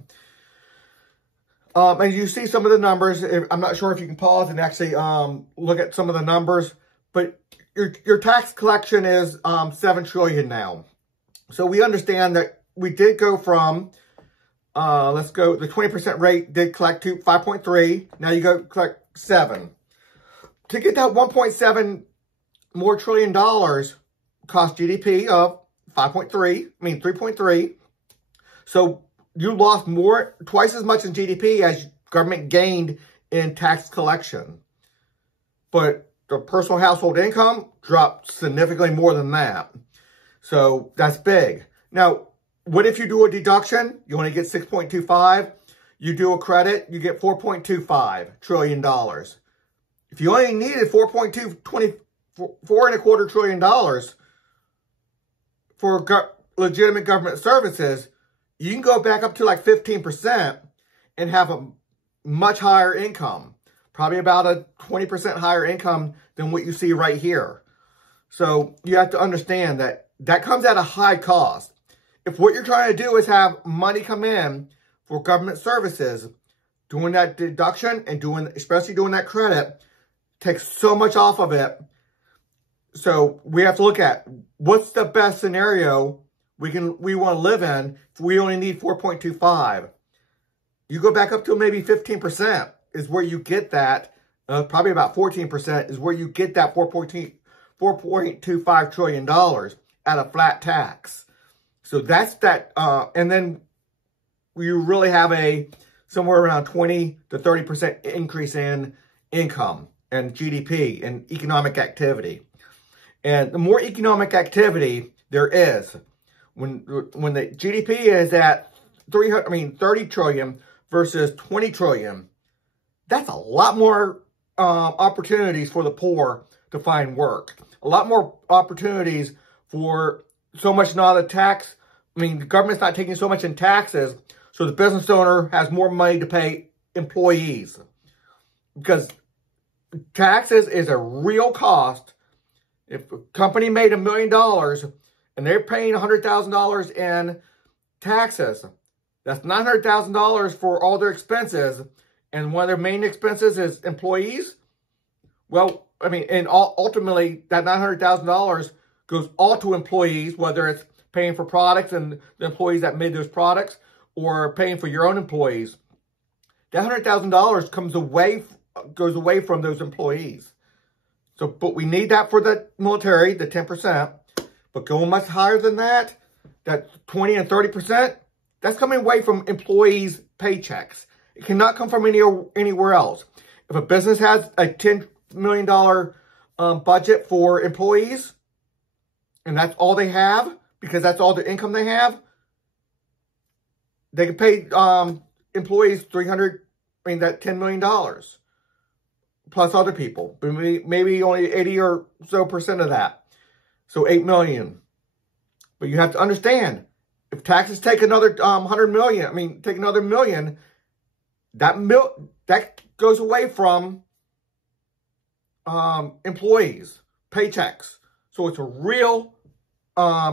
And you see some of the numbers. I'm not sure if you can pause and actually look at some of the numbers, but your tax collection is $7 trillion now. So we understand that we did go from, let's go, the 20% rate did collect 5.3. Now you go collect 7. To get that 1.7 more trillion dollars cost GDP of 3.3. So you lost twice as much in GDP as government gained in tax collection. But the personal household income dropped significantly more than that. So that's big. Now, what if you do a deduction? You only get 6.25. You do a credit, you get $4.25 trillion. If you only needed $4.25 trillion for legitimate government services, you can go back up to like 15% and have a much higher income. Probably about a 20% higher income than what you see right here. So you have to understand that that comes at a high cost. If what you're trying to do is have money come in for government services, doing that deduction and especially doing that credit takes so much off of it. So we have to look at what's the best scenario we want to live in if we only need 4.25. You go back up to maybe 15% is where you get that. Probably about 14% is where you get that $4.25 trillion at a flat tax. So that's that. And then you really have somewhere around 20 to 30% increase in income and GDP and economic activity. And the more economic activity there is, when the GDP is at 30 trillion versus 20 trillion, that's a lot more opportunities for the poor to find work. A lot more opportunities for so much not a tax. I mean, the government's not taking so much in taxes, so the business owner has more money to pay employees. Because taxes is a real cost. If a company made $1 million and they're paying $100,000 in taxes, that's $900,000 for all their expenses, and one of their main expenses is employees. Well, I mean, and ultimately, that $900,000 goes all to employees, whether it's paying for products and the employees that made those products, or paying for your own employees. That $100,000 goes away from those employees. So, but we need that for the military, the 10%. But going much higher than that, that 20 and 30%, that's coming away from employees' paychecks. It cannot come from anywhere else. If a business has a $10 million budget for employees, and that's all they have, because that's all the income they have, they can pay employees that $10 million, plus other people. Maybe only 80 or so % of that. So $8 million. But you have to understand, if taxes take another take another million, that goes away from employees' paychecks. So it's a real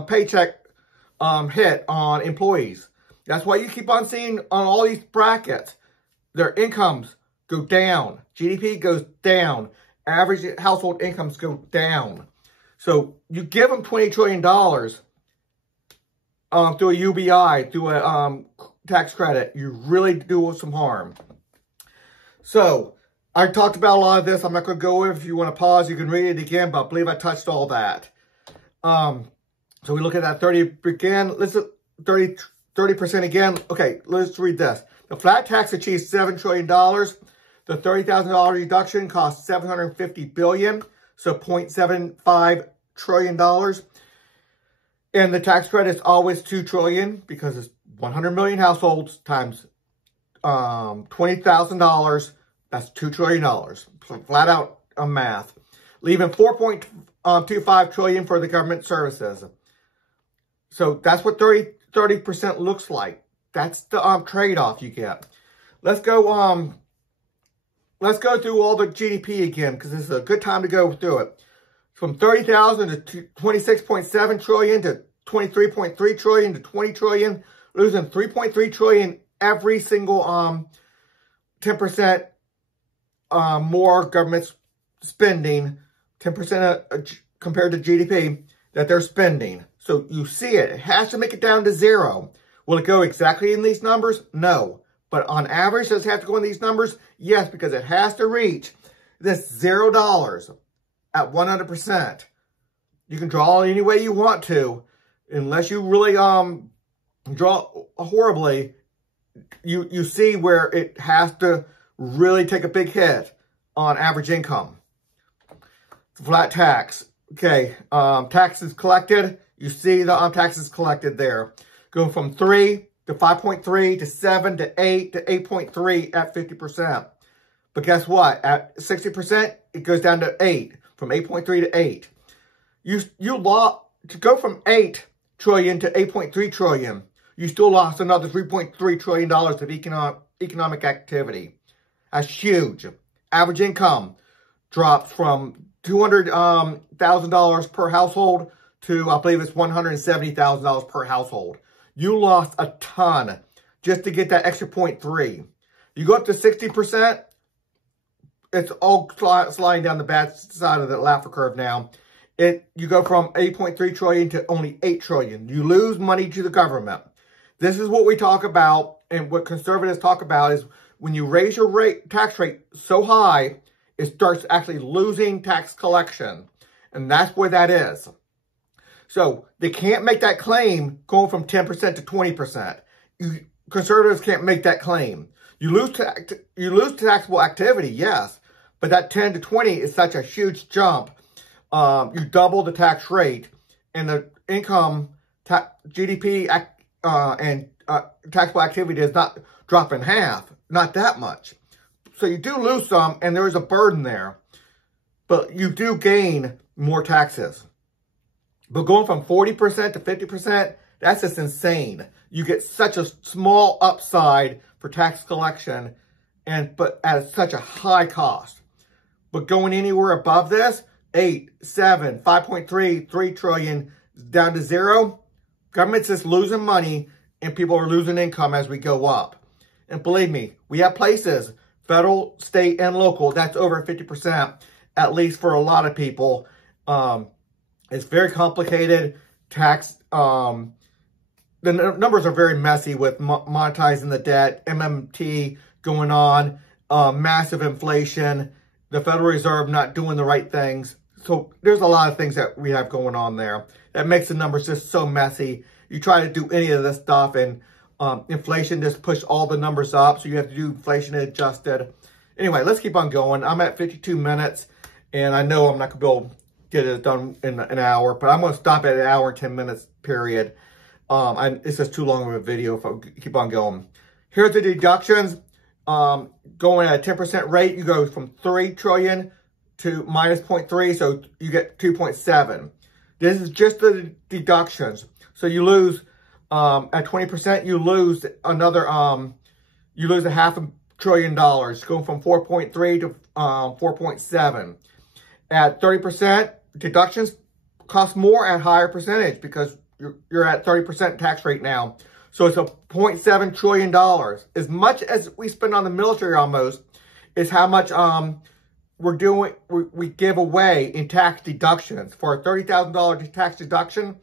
paycheck hit on employees. That's why you keep on seeing on all these brackets, their incomes go down. GDP goes down. Average household incomes go down. So you give them $20 trillion through a UBI, through a tax credit, you really do some harm. So I talked about a lot of this. I'm not going to go over it. If you want to pause, you can read it again, but I believe I touched all that. So we look at that 30 again. Let's 30% again. Okay, let's read this. The flat tax achieves $7 trillion. The $30,000 reduction costs $750 billion, so $0.75 trillion. And the tax credit is always $2 trillion because it's 100 million households times $20,000. That's $2 trillion. Flat out math. Leaving $4.25 trillion for the government services. So that's what 30% looks like. That's the trade-off you get. Let's go through all the GDP again, because this is a good time to go through it. From 30,000 to 26.7 trillion to 23.3 trillion to 20 trillion, losing 3.3 trillion every single 10% more government spending, 10% compared to GDP that they're spending. So you see it. It has to make it down to zero. Will it go exactly in these numbers? No. But on average, does it have to go in these numbers? Yes, because it has to reach this $0 at 100%. You can draw it any way you want to, unless you really draw horribly. You see where it has to really take a big hit on average income. Flat tax. Okay, taxes collected. You see the taxes collected there. Go from 3 to 5.3 to 7 to 8 to 8.3 at 50%. But guess what? At 60%, it goes down to 8, from 8.3 to 8. You lost, to go from 8 trillion to 8.3 trillion, you still lost another $3.3 trillion of economic activity. That's huge. Average income drops from $200,000 per household to, I believe it's $170,000 per household. You lost a ton just to get that extra 0.3. You go up to 60%, it's all sliding down the bad side of the Laffer Curve now. You go from 8.3 trillion to only 8 trillion. You lose money to the government. This is what we talk about, and what conservatives talk about is when you raise your tax rate so high, it starts actually losing tax collection. And that's where that is. So they can't make that claim going from 10% to 20%. Conservatives can't make that claim. You lose taxable activity, yes, but that 10 to 20 is such a huge jump. You double the tax rate, and the income, GDP, and taxable activity does not drop in half, not that much. So you do lose some, and there is a burden there, but you do gain more taxes. But going from 40% to 50%, that's just insane. You get such a small upside for tax collection, but at such a high cost. But going anywhere above this, 8, 7, 5.3, 3 trillion, down to 0, government's just losing money, and people are losing income as we go up. And believe me, we have places, federal, state, and local, that's over 50%, at least for a lot of people. It's very complicated. The numbers are very messy with monetizing the debt, MMT going on, massive inflation, the Federal Reserve not doing the right things. So there's a lot of things that we have going on there that makes the numbers just so messy. You try to do any of this stuff, and inflation just pushed all the numbers up. So you have to do inflation adjusted. Anyway, let's keep on going. I'm at 52 minutes, and I know I'm not going to be able to get it done in an hour, but I'm going to stop at an hour and 10 minutes period. It's just too long of a video if I keep on going. Here's the deductions. Going at a 10% rate, you go from 3 trillion to minus 0.3, so you get 2.7. This is just the deductions. So you lose, at 20%, you lose another, you lose a $500 billion, going from 4.3 to 4.7. At 30%, deductions cost more at higher percentage because you're at 30% tax rate now. So it's a $0.7 trillion. As much as we spend on the military almost is how much we give away in tax deductions. For a $30,000 tax deduction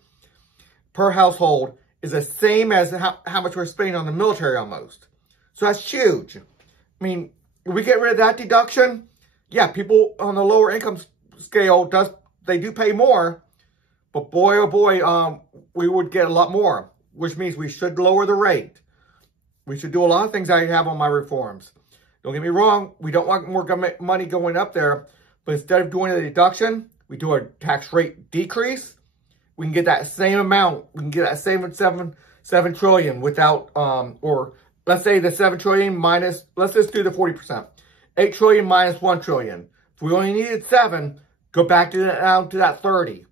per household is the same as how much we're spending on the military almost. So that's huge. I mean, if we get rid of that deduction, yeah, people on the lower income scale, they do pay more, but boy, oh boy, we would get a lot more, which means we should lower the rate. We should do a lot of things I have on my reforms. Don't get me wrong, we don't want more government money going up there, but instead of doing a deduction, we do a tax rate decrease. We can get that same amount. We can get that same 7 trillion without, or let's say the 7 trillion minus, let's just do the 40%. 8 trillion minus 1 trillion. If we only needed 7, go back to down to that 30%,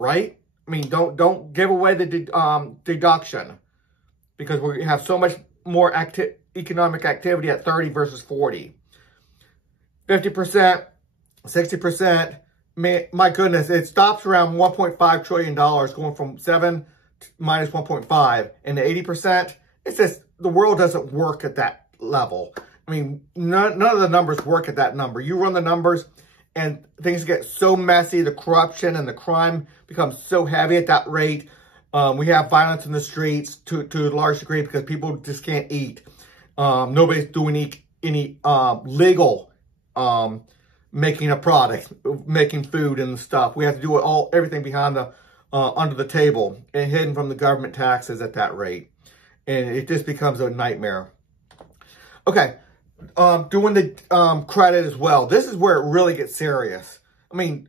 right? I mean, don't give away the deduction because we have so much more economic activity at 30 versus 40. 50%, 60%, my goodness, it stops around $1.5 trillion going from 7 minus 1.5. And the 80%, it's just, the world doesn't work at that level. I mean, none of the numbers work at that number. You run the numbers and things get so messy. The corruption and the crime becomes so heavy at that rate. We have violence in the streets to a large degree because people just can't eat. Nobody's doing any legal making a product, making food and stuff. We have to do everything behind the under the table and hidden from the government taxes at that rate. And it just becomes a nightmare. Okay. Doing the credit as well. This is where it really gets serious. I mean,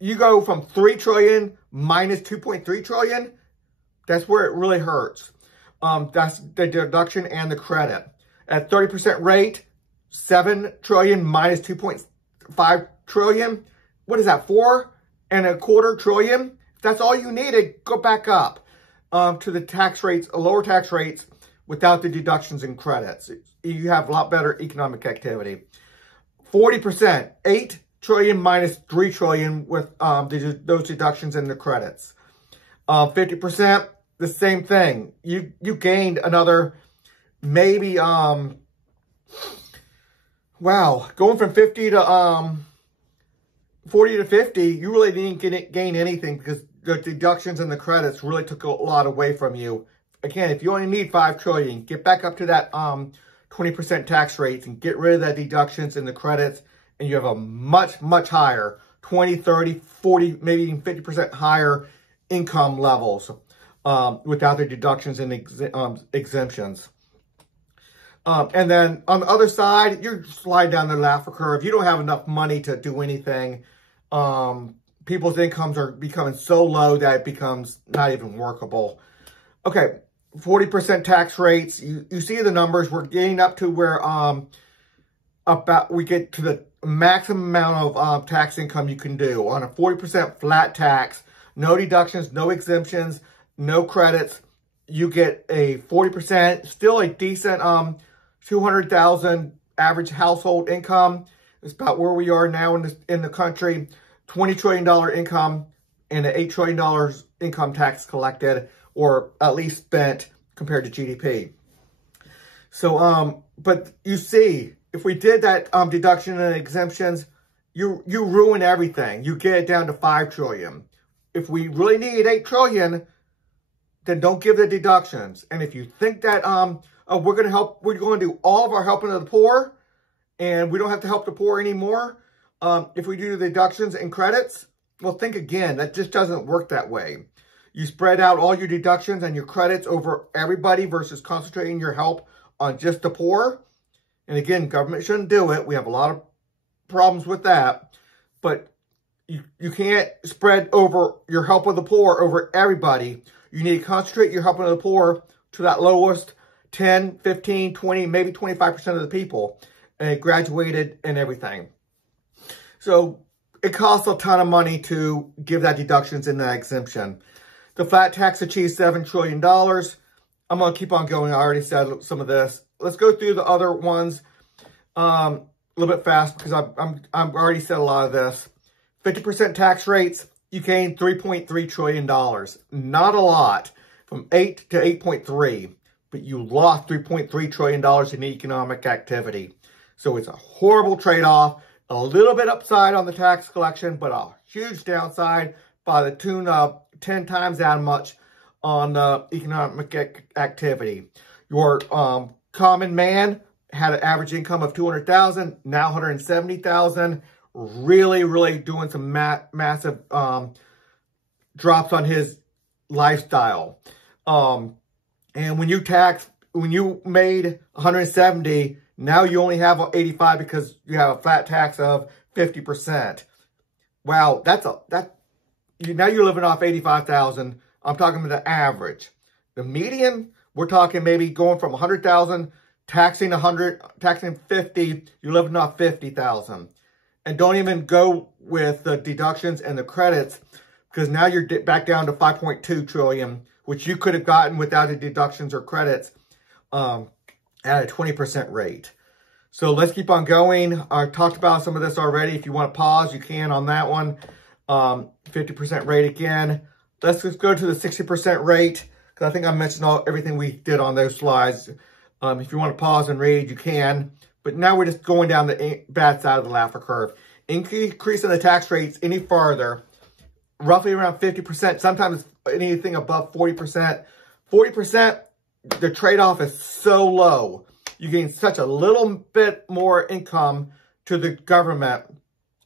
you go from 3 trillion minus 2.3 trillion. That's where it really hurts. That's the deduction and the credit. At 30% rate, 7 trillion minus 2.5 trillion. What is that, 4.25 trillion? If that's all you needed, go back up to the tax rates, lower tax rates without the deductions and credits. You have a lot better economic activity. 40%, 8 trillion minus 3 trillion with those deductions and the credits. 50%, the same thing. You gained another maybe, wow, going from 50 to 40 to 50, you really didn't gain anything because the deductions and the credits really took a lot away from you. Again, if you only need 5 trillion, get back up to that 20% tax rates and get rid of that deductions and the credits, and you have a much, much higher 20, 30, 40, maybe even 50% higher income levels without the deductions and exemptions. And then on the other side, you slide down the Laffer Curve. You don't have enough money to do anything. People's incomes are becoming so low that it becomes not even workable. Okay, 40% tax rates. You see the numbers. We're getting up to where we get to the maximum amount of tax income you can do on a 40% flat tax. No deductions, no exemptions, no credits. You get a 40%, still a decent 200,000 average household income. It's about where we are now in the country. $20 trillion income and an $8 trillion income tax collected, or at least spent compared to GDP. So, but you see, if we did that deduction and exemptions, you ruin everything. You get it down to 5 trillion. If we really need 8 trillion, then don't give the deductions. And if you think that we're going to do all of our helping of the poor, and we don't have to help the poor anymore, if we do the deductions and credits, well, think again. That just doesn't work that way. You spread out all your deductions and your credits over everybody versus concentrating your help on just the poor. And again, government shouldn't do it. We have a lot of problems with that. But you can't spread over your help of the poor over everybody. You need to concentrate your help of the poor to that lowest 10, 15, 20, maybe 25% of the people, and graduated and everything. So it costs a ton of money to give that deductions and that exemption. The flat tax achieves $7 trillion. I'm going to keep on going. I already said some of this. Let's go through the other ones a little bit fast because I've already said a lot of this. 50% tax rates, you gain $3.3 trillion. Not a lot, from 8 to 8.3, but you lost $3.3 trillion in economic activity. So it's a horrible trade-off. A little bit upside on the tax collection, but a huge downside by the tune of 10 times that much on the economic activity. Your common man had an average income of $200,000, now 170,000. Really, really doing some massive drops on his lifestyle. And when you made 170, now you only have 85 because you have a flat tax of 50%. Wow, now you're living off 85,000. I'm talking about the average. The median, we're talking maybe going from 100,000, taxing 100, taxing 50, you're living off 50,000. And don't even go with the deductions and the credits, because now you're back down to 5.2 trillion, which you could have gotten without the deductions or credits at a 20% rate. So let's keep on going. I talked about some of this already. If you want to pause, you can on that one. 50% rate again. Let's just go to the 60% rate, because I think I mentioned everything we did on those slides. If you want to pause and read, you can. But now we're just going down the bad side of the Laffer Curve. Increasing the tax rates any farther, roughly around 50%, sometimes anything above 40%. 40%, the trade-off is so low. You gain such a little bit more income to the government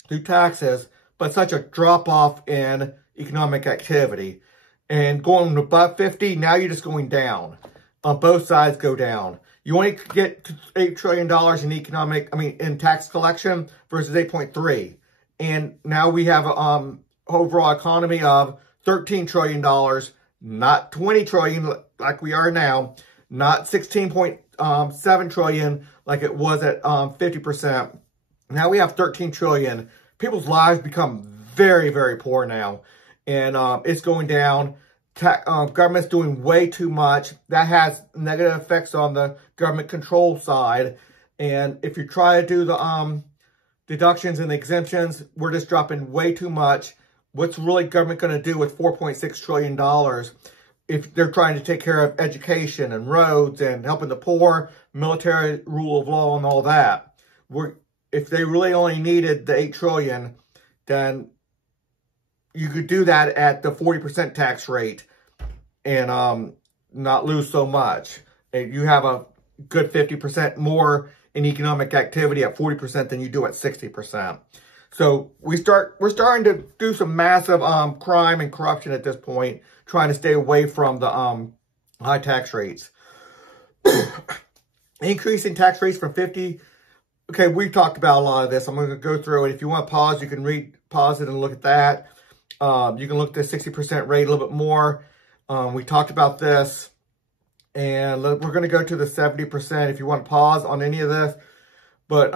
through taxes, but such a drop-off in economic activity. And going above 50, now you're just going down. On both sides go down. You only get to $8 trillion in tax collection versus 8.3. And now we have an overall economy of $13 trillion not 20 trillion like we are now, not 16.7 trillion like it was at 50%. Now we have 13 trillion. People's lives become very, very poor now. And it's going down. Government's doing way too much. That has negative effects on the government control side. And if you try to do the deductions and exemptions, we're just dropping way too much. What's really government going to do with $4.6 trillion if they're trying to take care of education and roads and helping the poor, military, rule of law, and all that? If they really only needed the $8 trillion, then you could do that at the 40% tax rate and not lose so much. And you have a good 50% more in economic activity at 40% than you do at 60%. So we're starting to do some massive crime and corruption at this point, trying to stay away from the high tax rates. Increasing tax rates from 50. Okay, we talked about a lot of this. I'm going to go through it. If you want to pause, you can pause it and look at that. You can look at the 60% rate a little bit more. We talked about this. And we're going to go to the 70% if you want to pause on any of this. But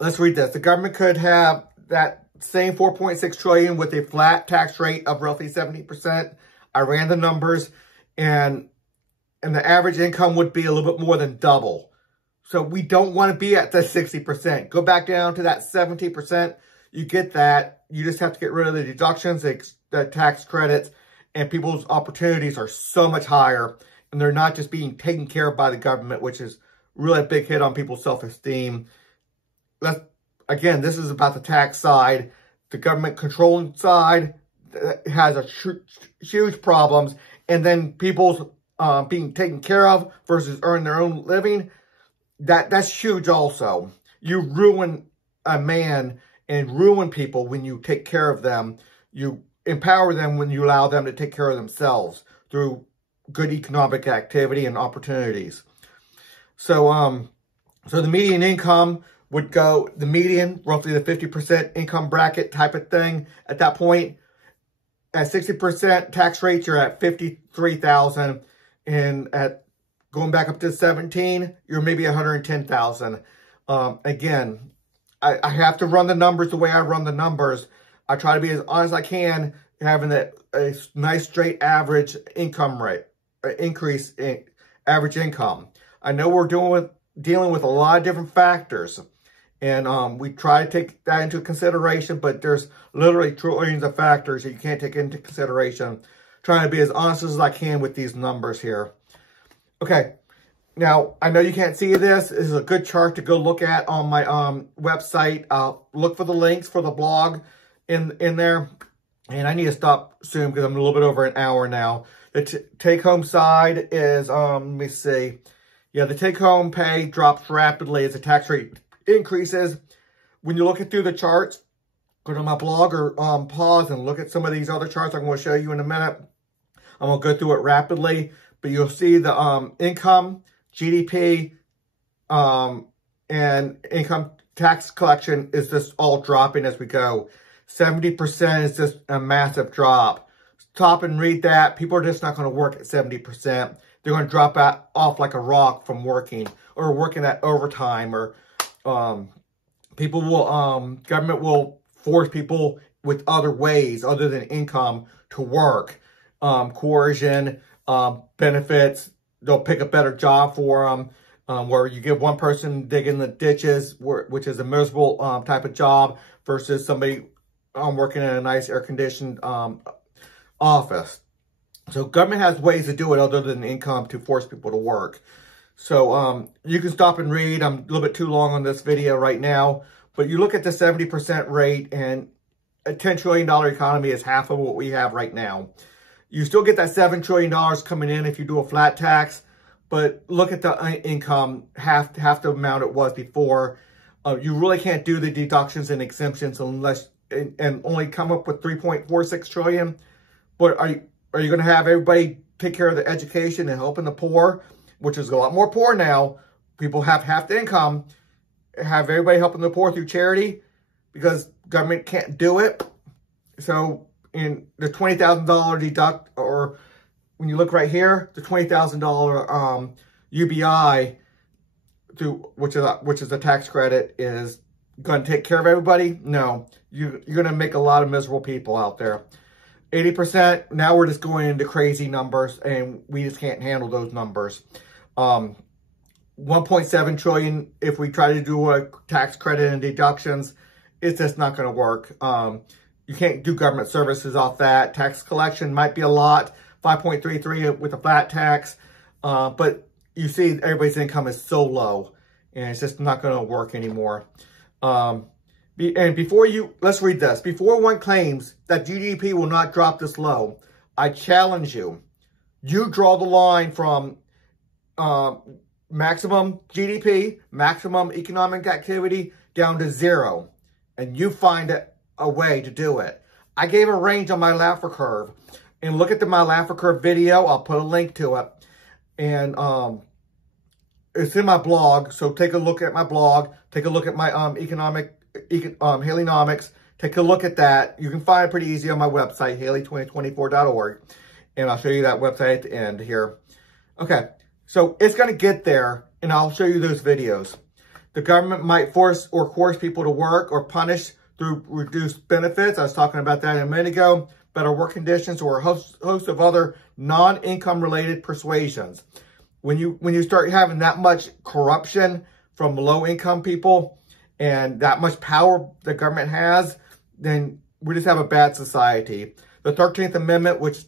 let's read this. The government could have that same 4.6 trillion with a flat tax rate of roughly 70%. I ran the numbers, and the average income would be a little bit more than double. So we don't want to be at the 60%. Go back down to that 70%. You get that. You just have to get rid of the deductions, the tax credits, and people's opportunities are so much higher. And they're not just being taken care of by the government, which is really a big hit on people's self-esteem. Again, this is about the tax side. The government controlling side has a huge problems. And then people's being taken care of versus earning their own living, that's huge also. You ruin a man and ruin people when you take care of them. You empower them when you allow them to take care of themselves through good economic activity and opportunities. So the median income would go, the median, roughly the 50% income bracket type of thing. At that point, at 60% tax rates, you're at $53,000. And at going back up to 17, you're maybe $110,000. Again, I have to run the numbers the way I run the numbers. I try to be as honest as I can, having a nice straight average income rate, increase in average income. I know we're dealing with a lot of different factors, and we try to take that into consideration, but there's literally trillions of factors that you can't take into consideration. Trying to be as honest as I can with these numbers here. Okay, now I know you can't see this. This is a good chart to go look at on my website. Look for the links for the blog in there. And I need to stop soon because I'm a little bit over an hour now. The take-home side is, let me see. Yeah, the take-home pay drops rapidly as the tax rate increases. When you look through the charts, go to my blog or pause and look at some of these other charts I'm going to show you in a minute. I'm going to go through it rapidly, but you'll see the income, GDP, and income tax collection is just all dropping as we go. 70% is just a massive drop. Stop and read that. People are just not going to work at 70%. They're going to drop off like a rock from working or working at overtime, or people will, government will force people with other ways other than income to work. Coercion, benefits, they'll pick a better job for them, where you give one person digging the ditches, which is a miserable type of job, versus somebody working in a nice air-conditioned office. So government has ways to do it other than income to force people to work. So you can stop and read. I'm a little bit too long on this video right now. But you look at the 70% rate, and a $10 trillion economy is half of what we have right now. You still get that $7 trillion coming in if you do a flat tax. But look at the income, half the amount it was before. You really can't do the deductions and exemptions unless and only come up with 3.46 trillion. But are you going to have everybody take care of the education and helping the poor, which is a lot more poor now? People have half the income. Have everybody helping the poor through charity because government can't do it. So in the $20,000 deduct or when you look right here, the $20,000 UBI, which is the tax credit, is going to take care of everybody? No, you're going to make a lot of miserable people out there. 80%, now we're just going into crazy numbers, and we just can't handle those numbers. 1.7 trillion, if we try to do a tax credit and deductions, it's just not going to work. You can't do government services off that. Tax collection might be a lot, 5.33 with a flat tax, but you see everybody's income is so low, and it's just not going to work anymore. And let's read this. Before one claims that GDP will not drop this low, I challenge you. You draw the line from maximum GDP, maximum economic activity, down to 0. And you find a way to do it. I gave a range on my Laffer Curve. And look at my Laffer Curve video. I'll put a link to it. And it's in my blog. So take a look at my blog. Take a look at my Haleynomics. Take a look at that. You can find it pretty easy on my website, Haley2024.org. And I'll show you that website at the end here. Okay. So it's going to get there, and I'll show you those videos. The government might force or coerce people to work or punish through reduced benefits. I was talking about that a minute ago. Better work conditions or a host of other non-income related persuasions. When you start having that much corruption from low-income people and that much power the government has, then we just have a bad society. The 13th Amendment, which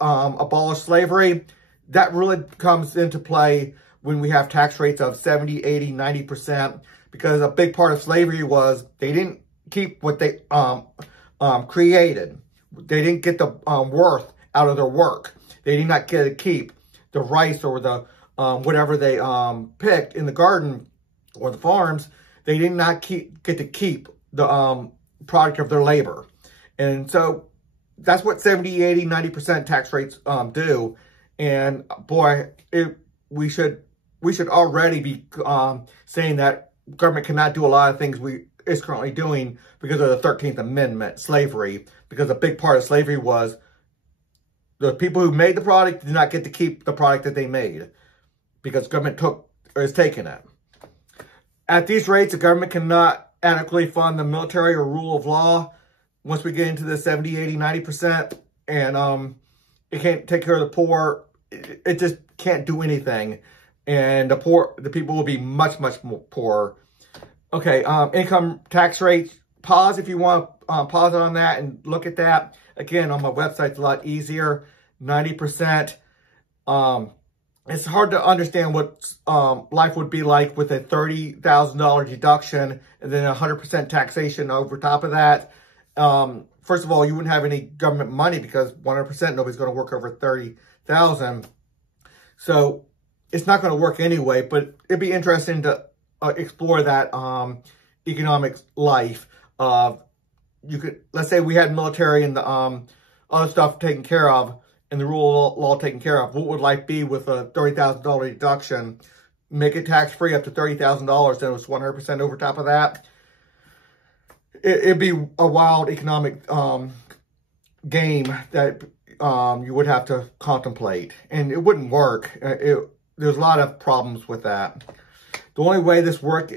abolished slavery, that really comes into play when we have tax rates of 70, 80, 90%, because a big part of slavery was they didn't keep what they created. They didn't get the worth out of their work. They did not get to keep the rice or the whatever they picked in the garden or the farms. They did not get to keep the product of their labor. And so that's what 70, 80, 90% tax rates do. And boy, we should already be saying that government cannot do a lot of things is currently doing because of the 13th Amendment, slavery. Because a big part of slavery was the people who made the product did not get to keep the product that they made because government is taking it. At these rates, the government cannot adequately fund the military or rule of law once we get into the 70, 80, 90%, and it can't take care of the poor. It just can't do anything. And the people will be much, much more poorer. Okay, income tax rate. Pause if you want to pause it on that and look at that. Again, on my website, it's a lot easier. 90%. It's hard to understand what life would be like with a $30,000 deduction and then 100% taxation over top of that. First of all, you wouldn't have any government money because 100% nobody's going to work over $30,000. So it's not going to work anyway, but it'd be interesting to explore that economic life. Let's say we had military and the other stuff taken care of and the rule of law taken care of. What would life be with a $30,000 deduction? Make it tax-free up to $30,000, then it was 100% over top of that. It'd be a wild economic game that you would have to contemplate, and it wouldn't work. There's a lot of problems with that. The only way this worked,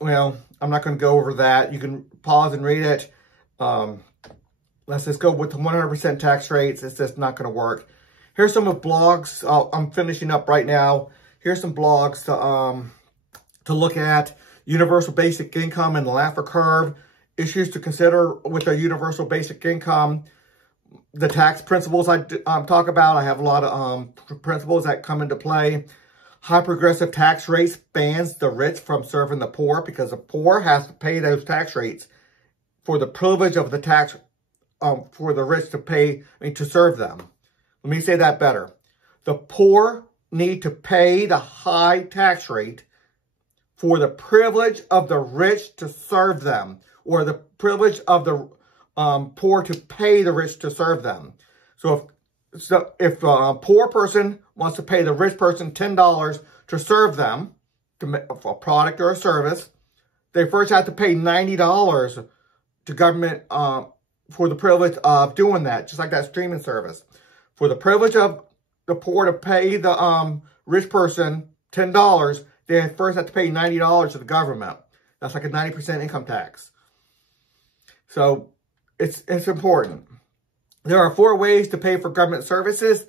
well, I'm not going to go over that. You can pause and read it. Let's just go with the 100% tax rates. It's just not going to work. Here's some of blogs. I'm finishing up right now. Here's some blogs to look at. Universal basic income and the Laffer Curve. Issues to consider with the universal basic income. The tax principles I talk about. I have a lot of principles that come into play. High progressive tax rates bans the rich from serving the poor because the poor has to pay those tax rates for the privilege of the tax, for the rich to pay, to serve them. Let me say that better. The poor need to pay the high tax rate for the privilege of the rich to serve them, or the privilege of the poor to pay the rich to serve them. So if a poor person wants to pay the rich person $10 to serve them, for a product or a service, they first have to pay $90 to government for the privilege of doing that, just like that streaming service. For the privilege of the poor to pay the rich person $10, they first have to pay $90 to the government. That's like a 90% income tax. So it's important. There are 4 ways to pay for government services.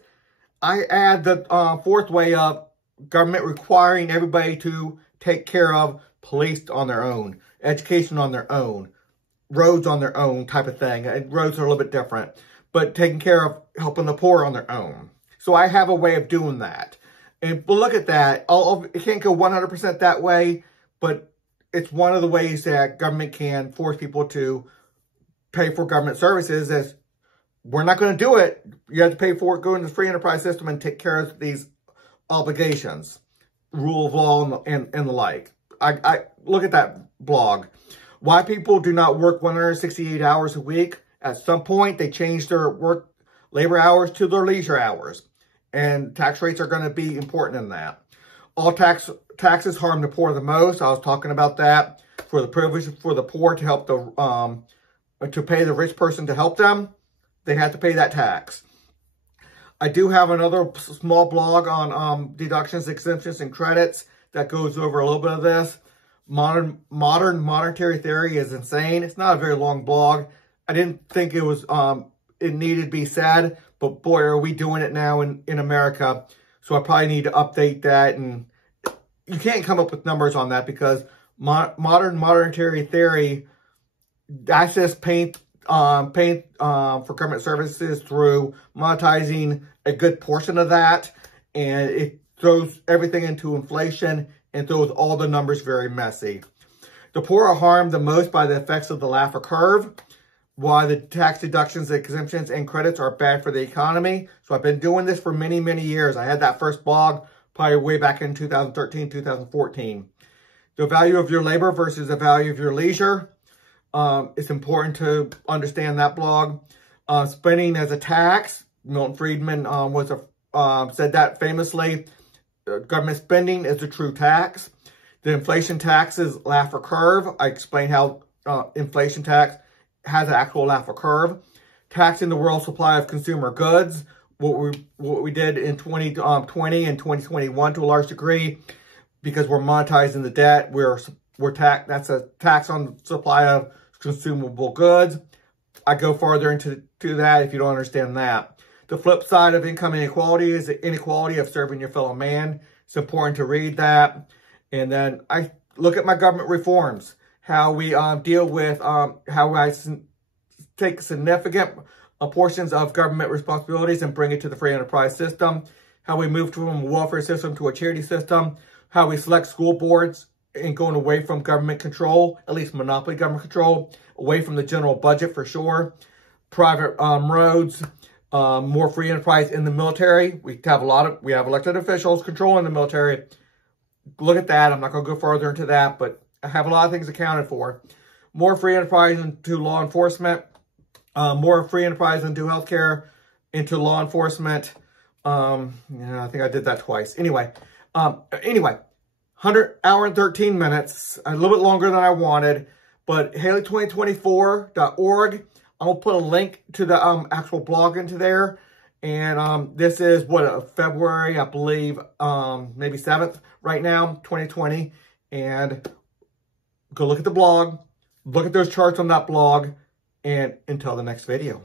I add the 4th way of government requiring everybody to take care of police on their own, education on their own, roads on their own type of thing. Roads are a little bit different, but taking care of helping the poor on their own. So I have a way of doing that. And but look at that. It can't go 100% that way, but it's one of the ways that government can force people to pay for government services. As we're not going to do it. You have to pay for it, go into the free enterprise system and take care of these obligations, rule of law and the like. I look at that blog. Why people do not work 168 hours a week. At some point, they change their labor hours to their leisure hours. And tax rates are going to be important in that. All taxes harm the poor the most. I was talking about that. For the privilege for the poor to help to pay the rich person to help them, they have to pay that tax. I do have another small blog on deductions, exemptions, and credits that goes over a little bit of this. Modern monetary theory is insane. It's not a very long blog. I didn't think it was it needed to be said, but boy, are we doing it now in America. So I probably need to update that. And you can't come up with numbers on that because modern monetary theory, that's just paint for government services through monetizing a good portion of that. And it throws everything into inflation and throws all the numbers very messy. The poor are harmed the most by the effects of the Laffer Curve. Why the tax deductions, exemptions, and credits are bad for the economy. So I've been doing this for many, many years. I had that first blog probably way back in 2013, 2014. The value of your labor versus the value of your leisure. It's important to understand that blog. Spending as a tax. Milton Friedman said that famously. Government spending is a true tax. The inflation tax is Laffer Curve. I explained how inflation tax has an actual Laffer Curve. Taxing the world supply of consumer goods. What we did in 2020 and 2021 to a large degree, because we're monetizing the debt. That's a tax on the supply of consumable goods. I go farther into that if you don't understand that. The flip side of income inequality is the inequality of serving your fellow man. It's important to read that. And then I look at my government reforms, how we deal with how I take significant portions of government responsibilities and bring it to the free enterprise system, how we move from a welfare system to a charity system, how we select school boards and going away from government control, at least monopoly government control, away from the general budget for sure, private roads, more free enterprise in the military. We have elected officials controlling the military. Look at that. I'm not going to go further into that, but I have a lot of things accounted for. More free enterprise into law enforcement. More free enterprise into healthcare, into law enforcement. Yeah, I think I did that twice. Anyway, 100 hour and 13 minutes, a little bit longer than I wanted, but Haley2024.org. I'm going to put a link to the actual blog into there. And this is February, I believe, maybe 7th right now, 2020. And go look at the blog, look at those charts on that blog, and until the next video.